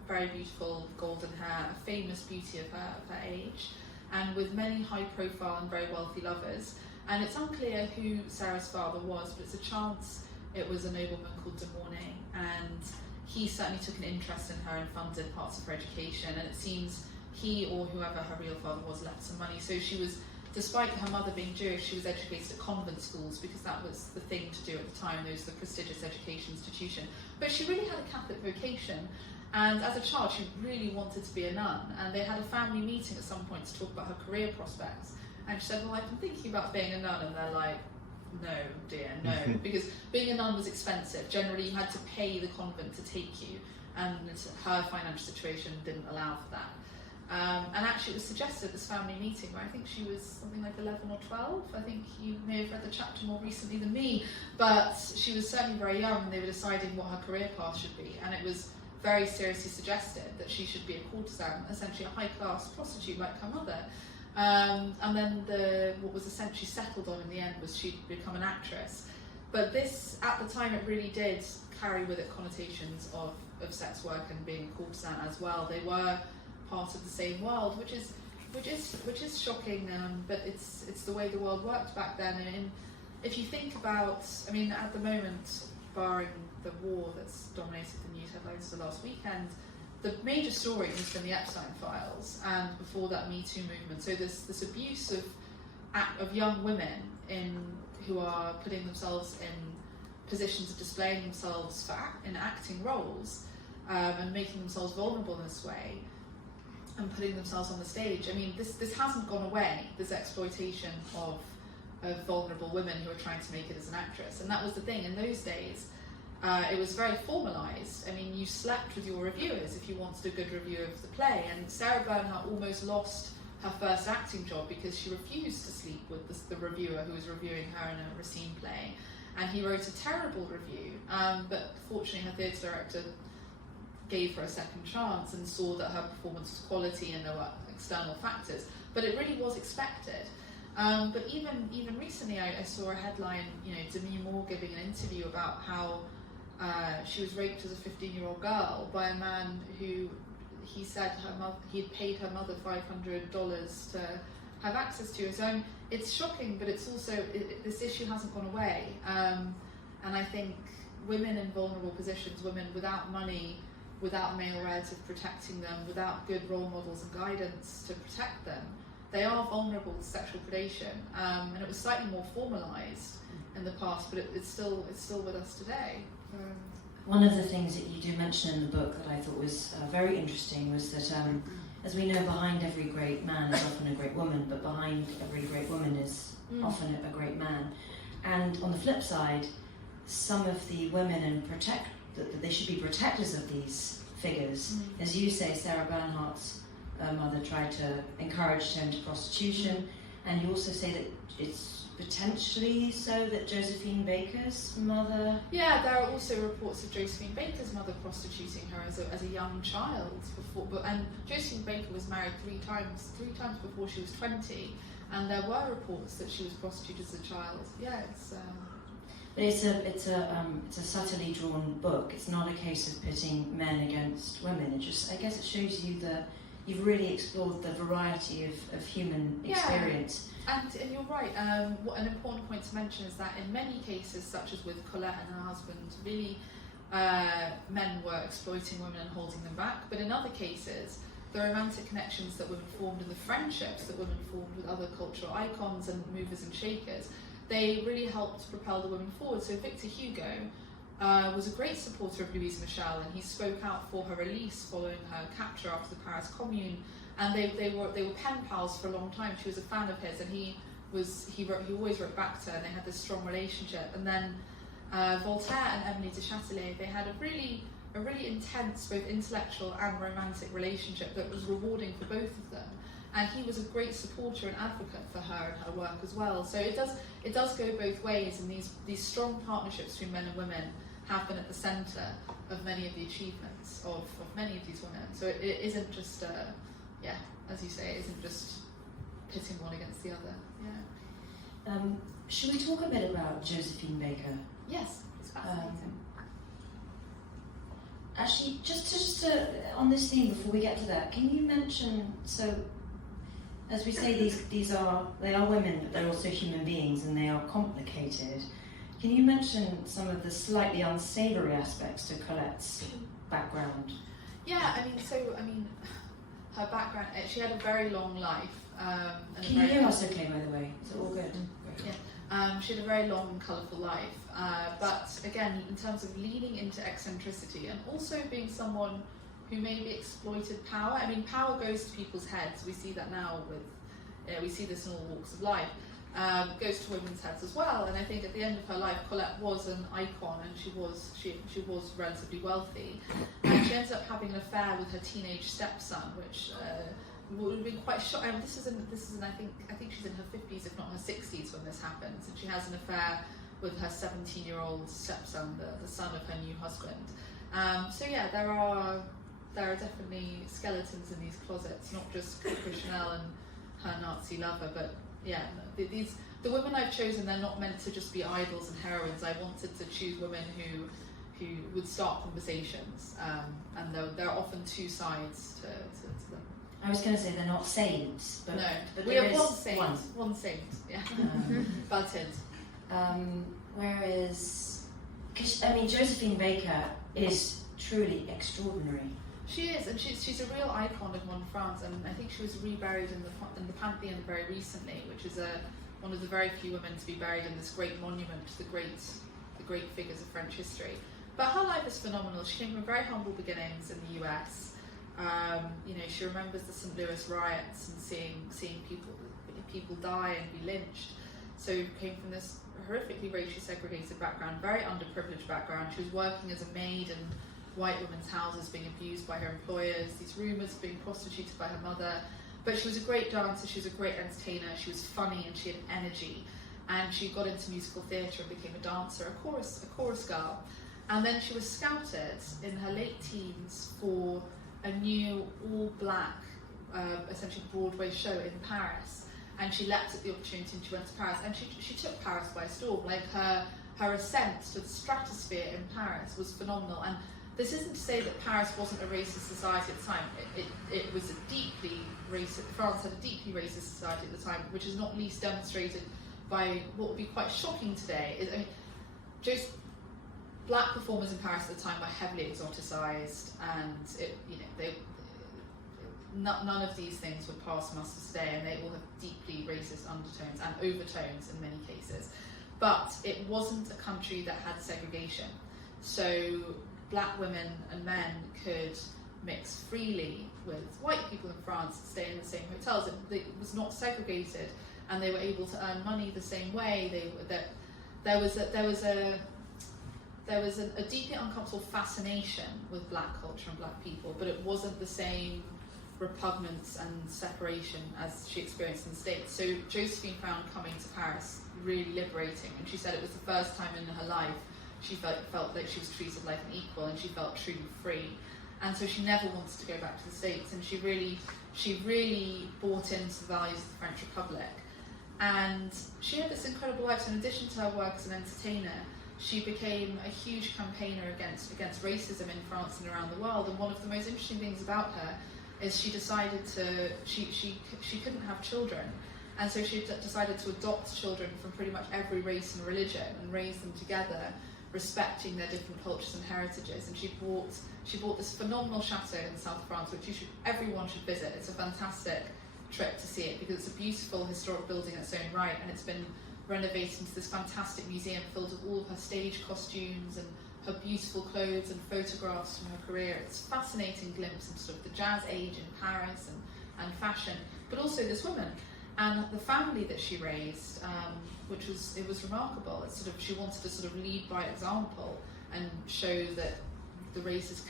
very beautiful, golden hair, a famous beauty of her age, and with many high-profile and very wealthy lovers. And it's unclear who Sarah's father was, but it's a chance it was a nobleman called de Mornay, and he certainly took an interest in her and funded parts of her education. And it seems he or whoever her real father was left some money. So she was, despite her mother being Jewish, she was educated at convent schools because that was the thing to do at the time. Those were the prestigious education institution. But she really had a Catholic vocation. And as a child, she really wanted to be a nun. And they had a family meeting at some point to talk about her career prospects. And she said, well, I've been thinking about being a nun. And they're like, no, dear, no. Because being a nun was expensive. Generally, you had to pay the convent to take you. And her financial situation didn't allow for that. And actually it was suggested at this family meeting where I think she was something like 11 or 12. I think you may have read the chapter more recently than me. But she was certainly very young and they were deciding what her career path should be. And it was very seriously suggested that she should be a courtesan, essentially a high-class prostitute like her mother. And then what was essentially settled on in the end was she'd become an actress. But this, at the time, it really did carry with it connotations of sex work and being a courtesan as well. They were part of the same world, which is which is shocking, but it's the way the world worked back then. And if you think about, I mean, at the moment, barring the war that's dominated the news headlines the last weekend, the major story has been the Epstein files, and before that, Me Too movement. So this abuse of young women who are putting themselves in positions of displaying themselves in acting roles, and making themselves vulnerable in this way, and putting themselves on the stage. I mean, this hasn't gone away, this exploitation of vulnerable women who are trying to make it as an actress. And that was the thing. In those days, it was very formalised. I mean, you slept with your reviewers if you wanted a good review of the play. And Sarah Bernhardt almost lost her first acting job because she refused to sleep with the reviewer who was reviewing her in a Racine play. And he wrote a terrible review, but fortunately her theatre director gave her a second chance and saw that her performance was quality and there were external factors. But it really was expected. But even recently, I saw a headline, Demi Moore giving an interview about how she was raped as a 15-year-old girl by a man who he said he had paid her mother $500 to have access to. So it's shocking, but it's also this issue hasn't gone away. And I think women in vulnerable positions, women without money, without male relative protecting them, without good role models and guidance to protect them, they are vulnerable to sexual predation, and it was slightly more formalised in the past, but it's still with us today. One of the things that you do mention in the book that I thought was very interesting was that, as we know, behind every great man is often a great woman, but behind every great woman is often a great man. And on the flip side, some of the women that they should be protectors of these figures. As you say, Sarah Bernhardt's mother tried to encourage her into prostitution, and you also say that it's potentially so that Josephine Baker's mother... Yeah, there are also reports of Josephine Baker's mother prostituting her as a young child before, and Josephine Baker was married three times before she was 20, and there were reports that she was prostituted as a child. Yeah, it's a subtly drawn book. It's not a case of pitting men against women. I guess it shows you that you've really explored the variety of human experience. And you're right. What an important point to mention is that in many cases, such as with Colette and her husband, really men were exploiting women and holding them back. But in other cases, the romantic connections that women formed and the friendships that women formed with other cultural icons and movers and shakers, they really helped propel the women forward. So Victor Hugo was a great supporter of Louise Michel, and he spoke out for her release following her capture after the Paris Commune. And they were pen pals for a long time. She was a fan of his, and he always wrote back to her, and they had this strong relationship. And then Voltaire and Emily de Châtelet, they had a really intense, both intellectual and romantic relationship that was rewarding for both of them. And he was a great supporter and advocate for her and her work as well. So it does go both ways, and these strong partnerships between men and women have been at the centre of many of the achievements of many of these women. So it isn't just as you say, it isn't just pitting one against the other. Yeah. Should we talk a bit about Josephine Baker? Yes, it's fascinating. Actually, just on this theme before we get to that, can you mention, so as we say, they are women, but they're also human beings, and they are complicated. Can you mention some of the slightly unsavoury aspects to Colette's background? Yeah, her background, she had a very long life. Can you hear us okay, by the way? Is it all good? Yeah. She had a very long and colourful life. But again, in terms of leaning into eccentricity and also being someone who maybe exploited power. I mean, power goes to people's heads. We see that now we see this in all walks of life. Goes to women's heads as well. And I think at the end of her life, Colette was an icon, and she was relatively wealthy. And she ends up having an affair with her teenage stepson, which would have been quite shocking. This is I think she's in her 50s, if not her 60s, when this happens, and she has an affair with her 17-year-old stepson, the son of her new husband. So yeah, there are definitely skeletons in these closets, not just Coco Chanel and her Nazi lover, but yeah, the women I've chosen, they're not meant to just be idols and heroines. I wanted to choose women who would start conversations, and there are often two sides to them. I was going to say they're not saints, but no, but we there have is one saint, yeah. Budded. Whereas, because I mean, Josephine Baker is truly extraordinary. She is, and she's a real icon of modern France, and I think she was reburied in the Pantheon very recently, which is one of the very few women to be buried in this great monument to the great figures of French history. But her life is phenomenal. She came from very humble beginnings in the US. She remembers the St. Louis riots and seeing people die and be lynched. So came from this horrifically racially segregated background, very underprivileged background. She was working as a maid in white women's houses, being abused by her employers, these rumours of being prostituted by her mother. But she was a great dancer, she was a great entertainer, she was funny and she had energy. And she got into musical theatre and became a dancer, a chorus girl. And then she was scouted in her late teens for a new all-black, essentially Broadway show in Paris. And she leapt at the opportunity and she went to Paris. And she took Paris by storm. Like her ascent to the stratosphere in Paris was phenomenal. And this isn't to say that Paris wasn't a racist society at the time. It was a deeply racist, France had a deeply racist society at the time, which is not least demonstrated by what would be quite shocking today. Just black performers in Paris at the time were heavily exoticized, and none of these things would pass muster today, and they all have deeply racist undertones and overtones in many cases. But it wasn't a country that had segregation. So black women and men could mix freely with white people in France, stay in the same hotels. It was not segregated, and they were able to earn money the same way. There was a deeply uncomfortable fascination with black culture and black people, but it wasn't the same repugnance and separation as she experienced in the States. So Josephine found coming to Paris really liberating, and she said it was the first time in her life she felt like she was treated like an equal, and she felt truly free. And so she never wanted to go back to the States, and she really bought into the values of the French Republic. And she had this incredible life. So in addition to her work as an entertainer, she became a huge campaigner against racism in France and around the world. And one of the most interesting things about her is she decided she couldn't have children, and so she decided to adopt children from pretty much every race and religion and raise them together, respecting their different cultures and heritages. And she bought this phenomenal chateau in South France, which everyone should visit. It's a fantastic trip to see it because it's a beautiful historic building in its own right, and it's been renovated into this fantastic museum filled with all of her stage costumes and her beautiful clothes and photographs from her career. It's a fascinating glimpse into sort of the jazz age in Paris and fashion, but also this woman and the family that she raised, it was remarkable. It's she wanted to sort of lead by example and show that the races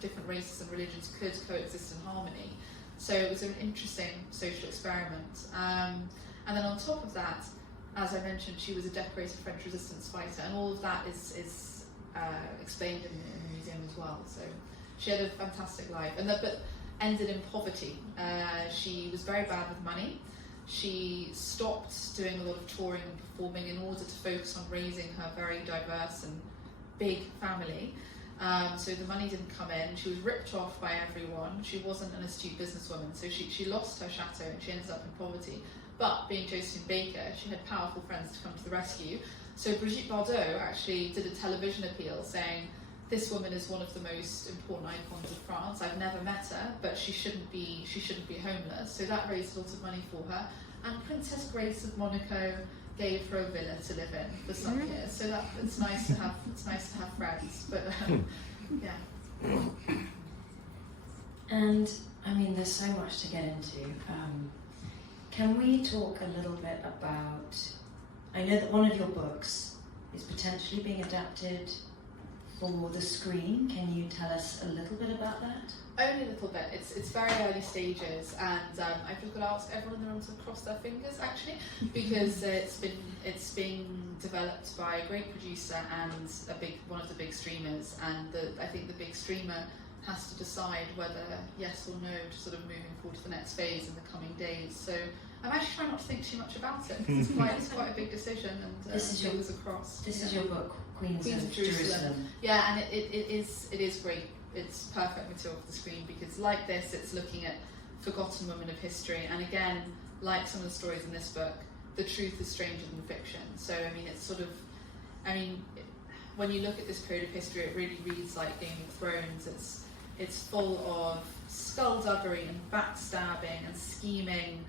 different races and religions could coexist in harmony. So it was an interesting social experiment. And then on top of that, as I mentioned, she was a decorated French resistance fighter, and all of that is explained in the museum as well. So she had a fantastic life, but ended in poverty. She was very bad with money. She stopped doing a lot of touring and performing in order to focus on raising her very diverse and big family. So the money didn't come in. She was ripped off by everyone. She wasn't an astute businesswoman, so she lost her chateau and she ended up in poverty. But being Josephine Baker, she had powerful friends to come to the rescue. So Brigitte Bardot actually did a television appeal saying, this woman is one of the most important icons of France. I've never met her, but she shouldn't be homeless. So that raised lots of money for her. And Princess Grace of Monaco gave her a villa to live in for some years. So it's nice to have friends. But yeah. And I mean, there's so much to get into. Can we talk a little bit about, I know that one of your books is potentially being adapted for the screen. Can you tell us a little bit about that? Only a little bit. It's very early stages, and I've just got to ask everyone in the room to cross their fingers, actually, because it's being developed by a great producer and one of the big streamers, and I think the big streamer has to decide whether yes or no to sort of moving forward to the next phase in the coming days. So I'm actually trying not to think too much about it, because it's quite a big decision, and this is fingers across. This is your book, Queens of Jerusalem. Yeah, and it is great. It's perfect material for the screen, because like this, it's looking at forgotten women of history. And again, like some of the stories in this book, the truth is stranger than fiction. So I mean, it's sort of, when you look at this period of history, it really reads like Game of Thrones. It's full of skullduggery and backstabbing and scheming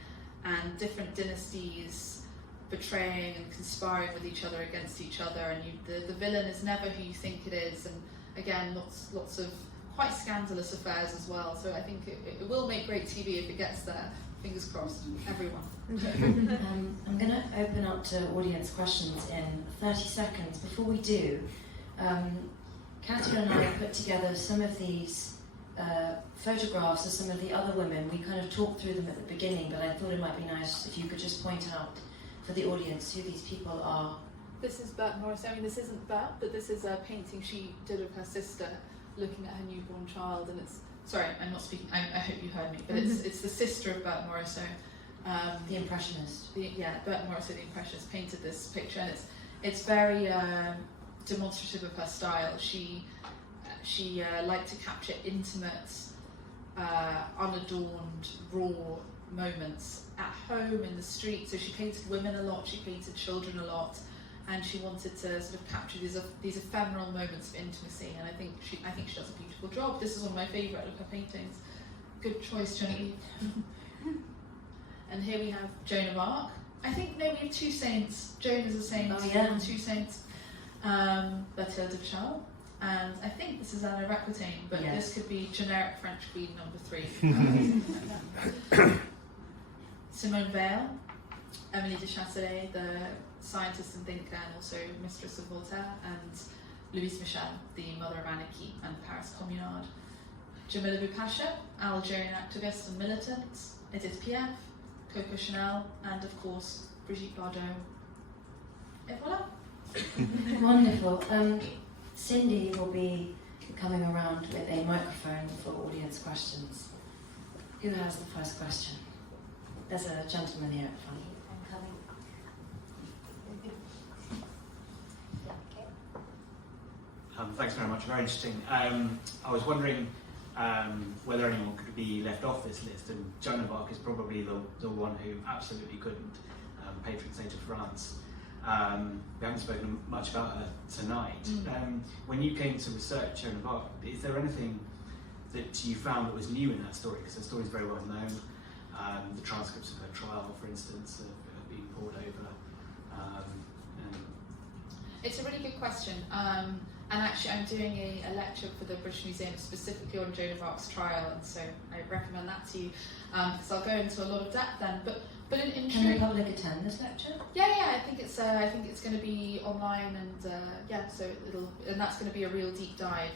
and different dynasties betraying and conspiring with each other against each other, and the villain is never who you think it is, and again, lots of quite scandalous affairs as well. So I think it will make great TV if it gets there. Fingers crossed, everyone. I'm going to open up to audience questions in 30 seconds. Before we do, Katherine and I put together some of these photographs of some of the other women. We kind of talked through them at the beginning, but I thought it might be nice if you could just point out for the audience who these people are. This is Berthe Morisot. I mean, this isn't Berthe, but this is a painting she did of her sister looking at her newborn child, and it's, sorry, I'm not speaking, I hope you heard me, but it's the sister of Berthe Morisot. The Impressionist. Berthe Morisot, the Impressionist, painted this picture, and it's very demonstrative of her style. She liked to capture intimate, unadorned, raw moments at home, in the street. So she painted women a lot, she painted children a lot, and she wanted to sort of capture these ephemeral moments of intimacy. And I think she does a beautiful job. This is one of my favourite of her paintings. Good choice, Genevieve. And here we have Joan of Arc. I think we have two saints. Joan is a saint. Oh yeah. Two saints. Berthe de Chal. And I think this is Eleanor of Aquitaine, but yes, this could be generic French Queen number 3. Simone Weil, Émilie de Châtelet, the scientist and thinker and also mistress of Voltaire, and Louise Michel, the mother of Anarchy and Paris Communard. Jamila Boupacha, Algerian activist and militant, Edith Piaf, Coco Chanel, and of course Brigitte Bardot. Et voilà. Wonderful. Cindy will be coming around with a microphone for audience questions. Who has the first question? There's a gentleman here at front. I'm coming. Thanks very much, very interesting. I was wondering whether anyone could be left off this list, and Joan of Arc is probably the one who absolutely couldn't, patron saint of France. We haven't spoken much about her tonight. When you came to research Joan of Arc, is there anything that you found that was new in that story? Because her story is very well known. The transcripts of her trial, for instance, have been poured over. It's a really good question. And actually I'm doing a lecture for the British Museum specifically on Joan of Arc's trial, and so I recommend that to you, because I'll go into a lot of depth then. But in Can the public attend this lecture? Yeah, I think it's going to be online, and so and that's going to be a real deep dive.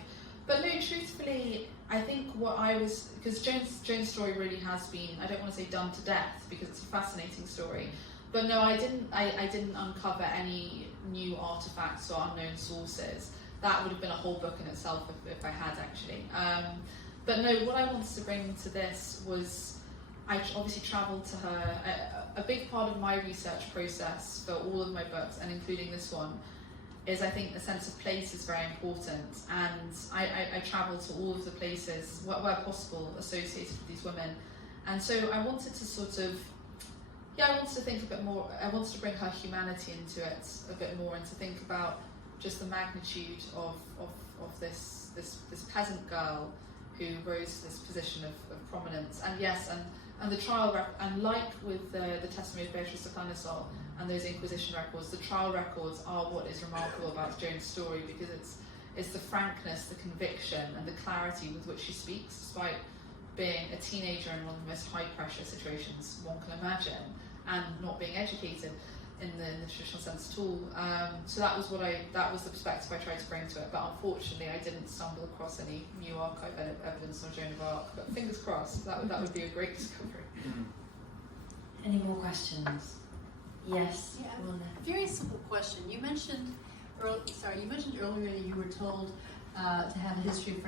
But no, truthfully, I think because Joan's story really has been, I don't want to say done to death because it's a fascinating story, but no, I didn't uncover any new artifacts or unknown sources. That would have been a whole book in itself if I had actually. But no, what I wanted to bring to this was, I obviously travelled to her. A big part of my research process for all of my books, and including this one, is I think the sense of place is very important. And I travelled to all of the places where possible associated with these women. And so I wanted to I wanted to think a bit more, I wanted to bring her humanity into it a bit more, and to think about just the magnitude of this peasant girl who rose to this position of prominence. And yes, and the trial and like with the testimony of Beatrice de Planisol and those Inquisition records, the trial records are what is remarkable about Joan's story, because it's the frankness, the conviction, and the clarity with which she speaks, despite being a teenager in one of the most high pressure situations one can imagine, and not being educated in the traditional sense at all. So that was the perspective I tried to bring to it. But unfortunately, I didn't stumble across any new archive evidence on Joan of Arc. But fingers crossed, that would be a great discovery. Any more questions? Yes. Yeah, a very simple question. You mentioned earlier that you were told to have a history of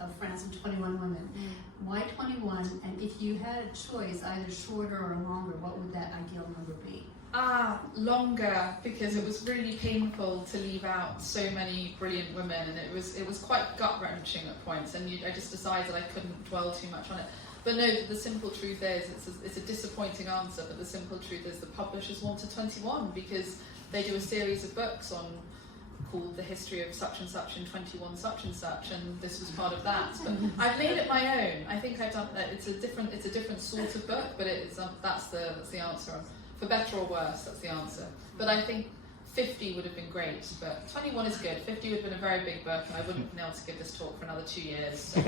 of France and 21 women. Why 21? And if you had a choice, either shorter or longer, what would that ideal number be? Longer, because it was really painful to leave out so many brilliant women, and it was quite gut-wrenching at points, and I just decided I couldn't dwell too much on it. But no, the simple truth is, it's a disappointing answer, but the simple truth is the publishers wanted 21 because they do a series of books called The History of Such and Such in 21 Such and Such, and this was part of that. But I've made it my own. I think I've done that. It's a different sort of book, but that's the answer. For better or worse, that's the answer. But I think 50 would have been great, but 21 is good. 50 would have been a very big book, and I wouldn't have been able to give this talk for another 2 years. So.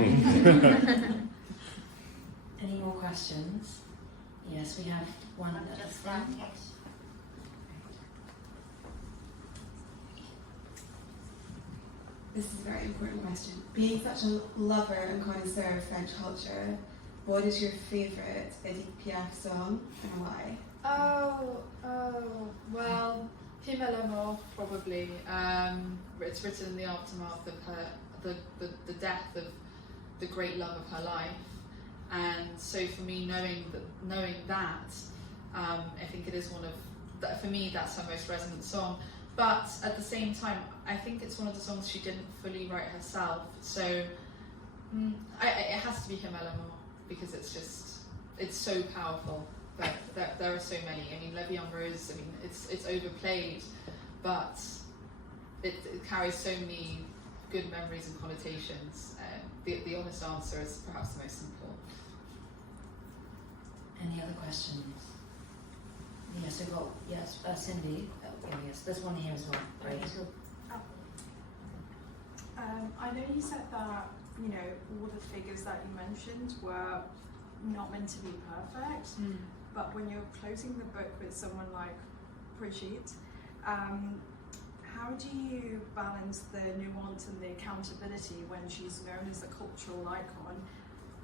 Any more questions? Yes, we have one at the front. This is a very important question. Being such a lover and connoisseur of French culture, what is your favourite Edith Piaf song and why? Well, Him et la Mort, probably. It's written in the aftermath of her, the death of the great love of her life. And so for me, knowing that, I think it is for me, that's her most resonant song. But at the same time, I think it's one of the songs she didn't fully write herself. So it has to be Him et la Mort, because it's so powerful. But there are so many. I mean, La Vie en Rose, I mean, it's overplayed, but it carries so many good memories and connotations. The honest answer is perhaps the most simple. Any other questions? Yes, we've got, Cindy. Yes, there's one here as well. Great. I know you said that, all the figures that you mentioned were not meant to be perfect, but when you're closing the book with someone like Brigitte, how do you balance the nuance and the accountability when she's known as a cultural icon,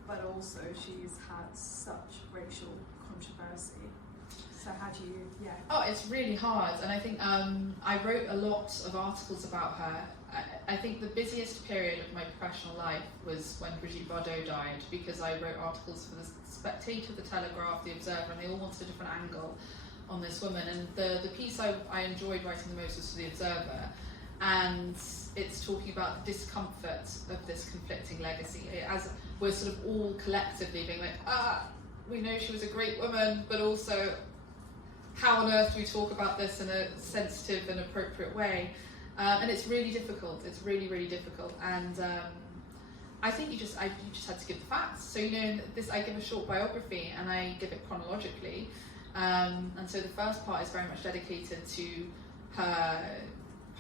but also she's had such racial controversy? So how do you, Oh, it's really hard, and I think I wrote a lot of articles about her. I think the busiest period of my professional life was when Brigitte Bardot died, because I wrote articles for the Spectator, the Telegraph, the Observer, and they all wanted a different angle on this woman. And the piece I enjoyed writing the most was for the Observer, and it's talking about the discomfort of this conflicting legacy. As we're sort of all collectively being like, we know she was a great woman, but also, how on earth do we talk about this in a sensitive and appropriate way? And it's really difficult. It's really, really difficult. And I think you just had to give the facts. So this I give a short biography and I give it chronologically. And so the first part is very much dedicated to her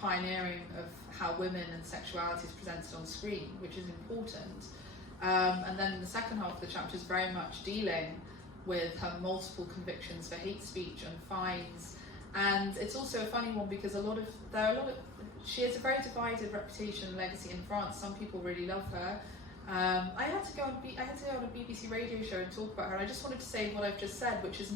pioneering of how women and sexuality is presented on screen, which is important. And then the second half of the chapter is very much dealing with her multiple convictions for hate speech and fines. And it's also a funny one because she has a very divided reputation and legacy in France. Some people really love her. I had to go on a BBC radio show and talk about her. I just wanted to say what I've just said, which is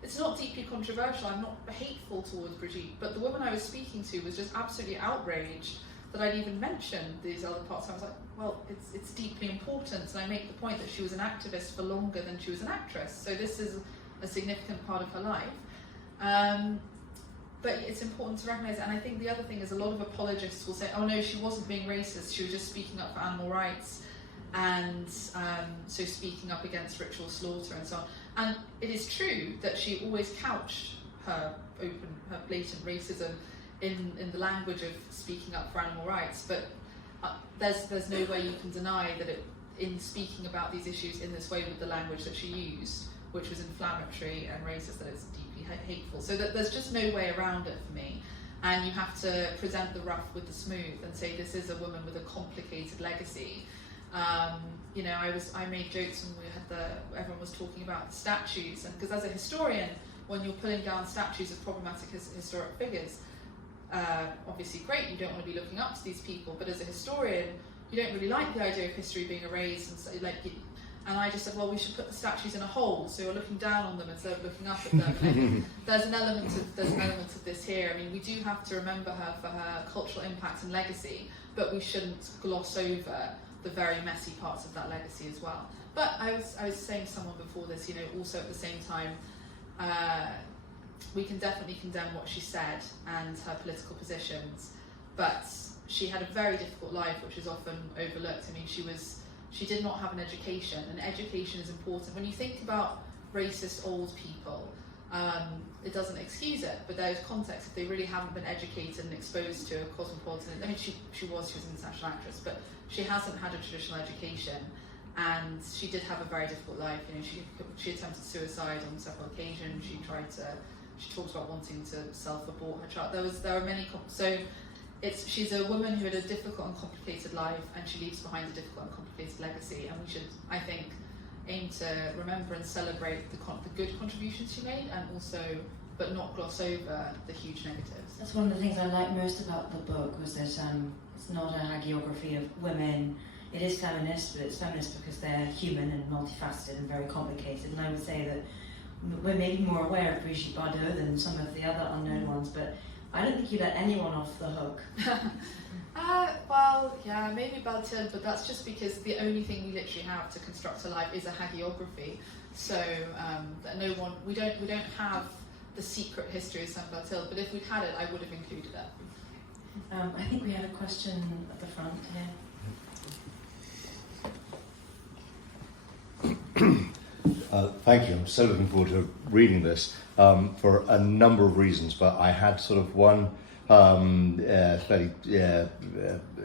it's not deeply controversial. I'm not hateful towards Brigitte, but the woman I was speaking to was just absolutely outraged that I'd even mentioned these other parts. I was like, well, it's deeply important, and I make the point that she was an activist for longer than she was an actress, so this is a significant part of her life. But it's important to recognise it, and I think the other thing is a lot of apologists will say, oh no, she wasn't being racist, she was just speaking up for animal rights, and so speaking up against ritual slaughter and so on. And it is true that she always couched her blatant racism in the language of speaking up for animal rights, but there's no way you can deny that in speaking about these issues in this way with the language that she used, which was inflammatory and racist, that it's deeply hateful. So that there's just no way around it for me. And you have to present the rough with the smooth and say this is a woman with a complicated legacy. I made jokes when everyone was talking about the statues, and because as a historian, when you're pulling down statues of problematic historic figures, obviously great, you don't want to be looking up to these people, but as a historian, you don't really like the idea of history being erased, and so and I just said, well, we should put the statues in a hole, so you're looking down on them instead of looking up at them. And there's an element of this here. I mean, we do have to remember her for her cultural impact and legacy, but we shouldn't gloss over the very messy parts of that legacy as well. But I was saying to someone before this, also at the same time, we can definitely condemn what she said and her political positions, but she had a very difficult life, which is often overlooked. I mean, she was she did not have an education, and education is important. When you think about racist old people, it doesn't excuse it, but there's context. If they really haven't been educated and exposed to a cosmopolitan, I mean, she was an international actress, but she hasn't had a traditional education, and she did have a very difficult life. You know, she attempted suicide on several occasions. She talked about wanting to self-abort her child. There are many. She's a woman who had a difficult and complicated life, and she leaves behind a difficult and complicated legacy. And we should, I think, aim to remember and celebrate the good contributions she made, and also, but not gloss over the huge negatives. That's one of the things I like most about the book, was that it's not a hagiography of women. It is feminist, but it's feminist because they're human and multifaceted and very complicated. And I would say that we're maybe more aware of Brigitte Bardot than some of the other unknown ones, but I don't think you let anyone off the hook. Well, yeah, maybe Berthe, but that's just because the only thing we literally have to construct a life is a hagiography. So that we don't have the secret history of Saint Berthe, but if we'd had it, I would have included it. I think we had a question at the front here. Thank you. I'm so looking forward to reading this for a number of reasons, but I had sort of one fairly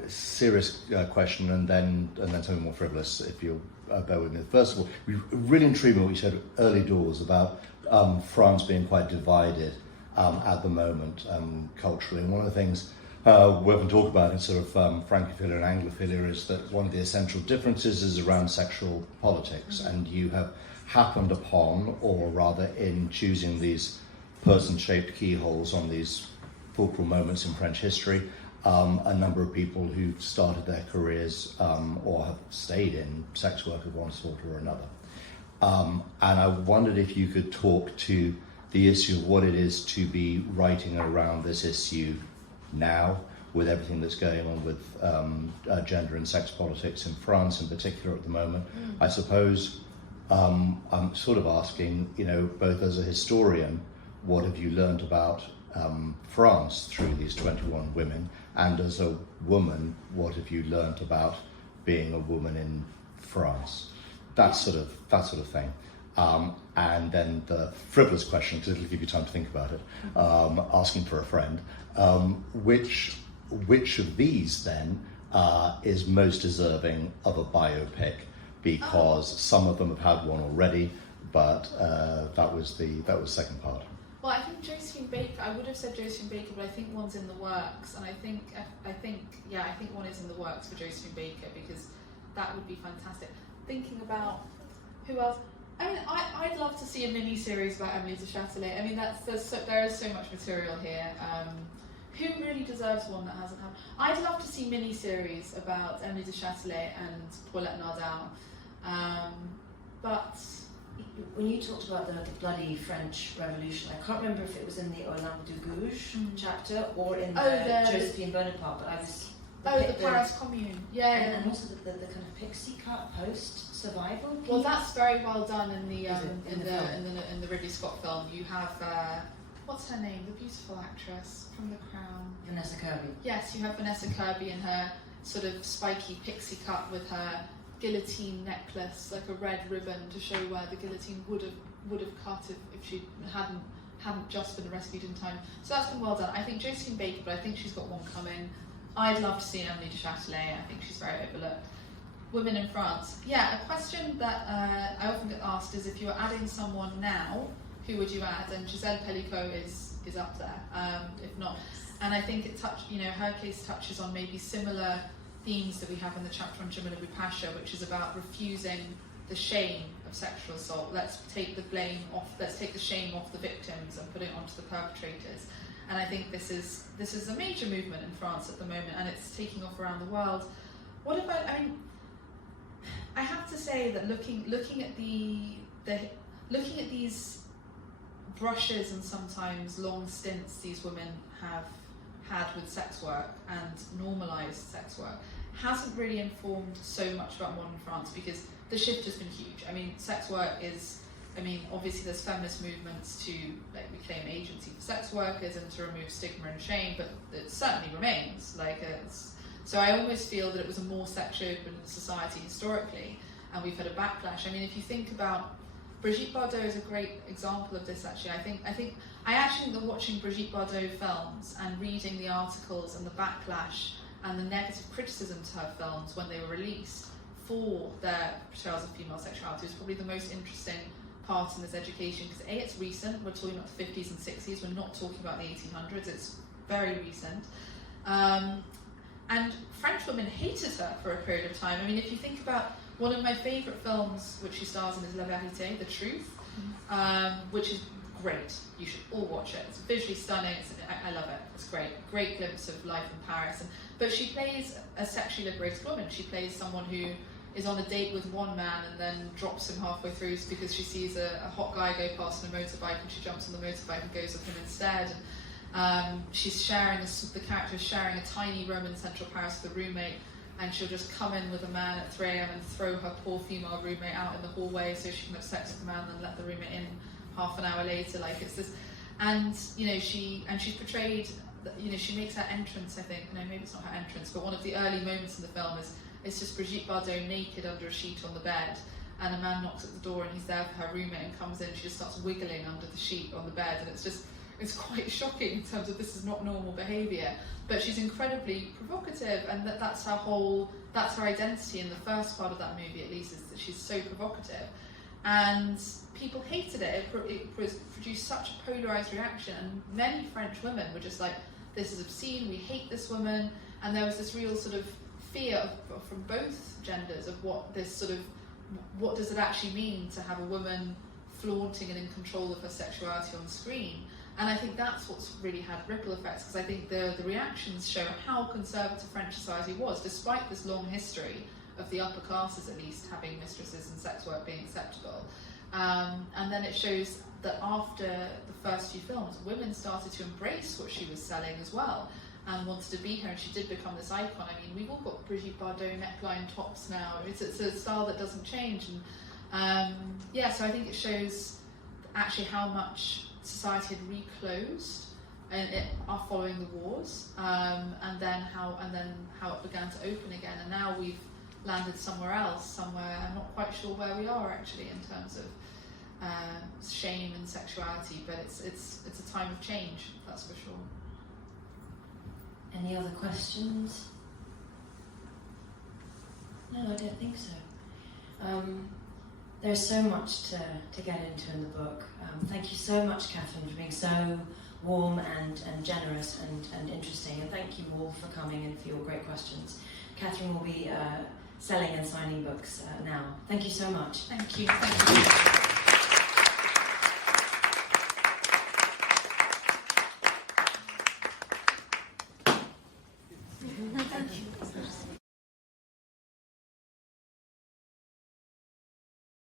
serious question, and then something more frivolous, if you'll bear with me. First of all, really intrigued me what you said early doors about France being quite divided at the moment culturally. And one of the things we often talk about in sort of Francophilia and Anglophilia is that one of the essential differences is around sexual politics, and you have happened upon, or rather in choosing these person-shaped keyholes on these fulcral moments in French history, a number of people who started their careers or have stayed in sex work of one sort or another. And I wondered if you could talk to the issue of what it is to be writing around this issue now, with everything that's going on with gender and sex politics in France in particular at the moment. I suppose I'm sort of asking, you know, both as a historian, what have you learned about France through these 21 women, and as a woman, what have you learned about being a woman in France? That sort of thing. And then the frivolous question, because it'll give you time to think about it, asking for a friend, which of these then is most deserving of a biopic? Because some of them have had one already, but that was the second part. Well, I think Josephine Baker. I would have said Josephine Baker, but I think one's in the works, and I think one is in the works for Josephine Baker, because that would be fantastic. Thinking about who else. I mean, I'd love to see a mini-series about Emily de Châtelet. I mean, there is so much material here. Who really deserves one that hasn't happened? I'd love to see mini-series about Emily de Châtelet and Paulette Nardal. But when you talked about the bloody French Revolution, I can't remember if it was in the Olympe du Gouges chapter or in the Josephine Bonaparte, but I was... the Paris Commune, yeah. And also the kind of pixie cut post-survival piece. Well, that's very well done in the Ridley Scott film. You have what's her name? The beautiful actress from The Crown. Vanessa Kirby. Yes, you have Vanessa Kirby in her sort of spiky pixie cut with her guillotine necklace, like a red ribbon to show where the guillotine would have cut if she hadn't just been rescued in time. So that's been well done. I think Josephine Baker, but I think she's got one coming. I'd love to see Emily de Châtelet. I think she's very overlooked. Women in France. Yeah, a question that I often get asked is, if you were adding someone now, who would you add? And Gisèle Pellicot is up there, if not. And I think her case touches on maybe similar themes that we have in the chapter on Jamila Bupasha, which is about refusing the shame of sexual assault. Let's take the shame off the victims and put it onto the perpetrators. And I think this is a major movement in France at the moment, and it's taking off around the world. What about? I mean, I have to say that looking at these brushes and sometimes long stints these women have had with sex work and normalised sex work hasn't really informed so much about modern France, because the shift has been huge. I mean, sex work is. I mean, obviously there's feminist movements to reclaim agency for sex workers and to remove stigma and shame, but it certainly remains. So I almost feel that it was a more sexually open society historically, and we've had a backlash. I mean, if you think about Brigitte Bardot is a great example of this. Actually, I actually think that watching Brigitte Bardot films and reading the articles and the backlash and the negative criticism to her films when they were released for their portrayals of female sexuality was probably the most interesting part in this education, because A, it's recent, we're talking about the 50s and 60s, we're not talking about the 1800s, it's very recent. And French women hated her for a period of time. I mean, if you think about one of my favourite films which she stars in is La Vérité, The Truth, which is great. You should all watch it. It's visually stunning. I love it. It's great. Great glimpse of life in Paris. But she plays a sexually liberated woman. She plays someone who is on a date with one man and then drops him halfway through because she sees a hot guy go past on a motorbike, and she jumps on the motorbike and goes with him instead. She's sharing, the character is sharing a tiny room in central Paris with a roommate, and she'll just come in with a man at 3 a.m. and throw her poor female roommate out in the hallway so she can have sex with the man and then let the roommate in half an hour later. Like, it's this, and she's portrayed, she makes her entrance, I think, no, maybe it's not her entrance, but one of the early moments in the film is it's just Brigitte Bardot naked under a sheet on the bed, and a man knocks at the door and he's there for her roommate and comes in, she just starts wiggling under the sheet on the bed, and it's quite shocking in terms of this is not normal behaviour, but she's incredibly provocative, and that's her identity in the first part of that movie, at least, is that she's so provocative, and people hated it. It produced such a polarised reaction, and many French women were just like, this is obscene, we hate this woman, and there was this real sort of fear from both genders of what does it actually mean to have a woman flaunting and in control of her sexuality on screen. And I think that's what's really had ripple effects, because I think the reactions show how conservative French society was, despite this long history of the upper classes at least having mistresses and sex work being acceptable. And then it shows that after the first few films, women started to embrace what she was selling as well and wanted to be her, and she did become this icon. I mean, we've all got Brigitte Bardot neckline tops now. It's a style that doesn't change. And so I think it shows actually how much society had reclosed following the wars, and then how it began to open again, and now we've landed somewhere else. I'm not quite sure where we are actually in terms of shame and sexuality, but it's a time of change, that's for sure. Any other questions? No, I don't think so. There's so much to get into in the book. Thank you so much, Katherine, for being so warm and generous and interesting. And thank you all for coming and for your great questions. Katherine will be selling and signing books now. Thank you so much. Thank you.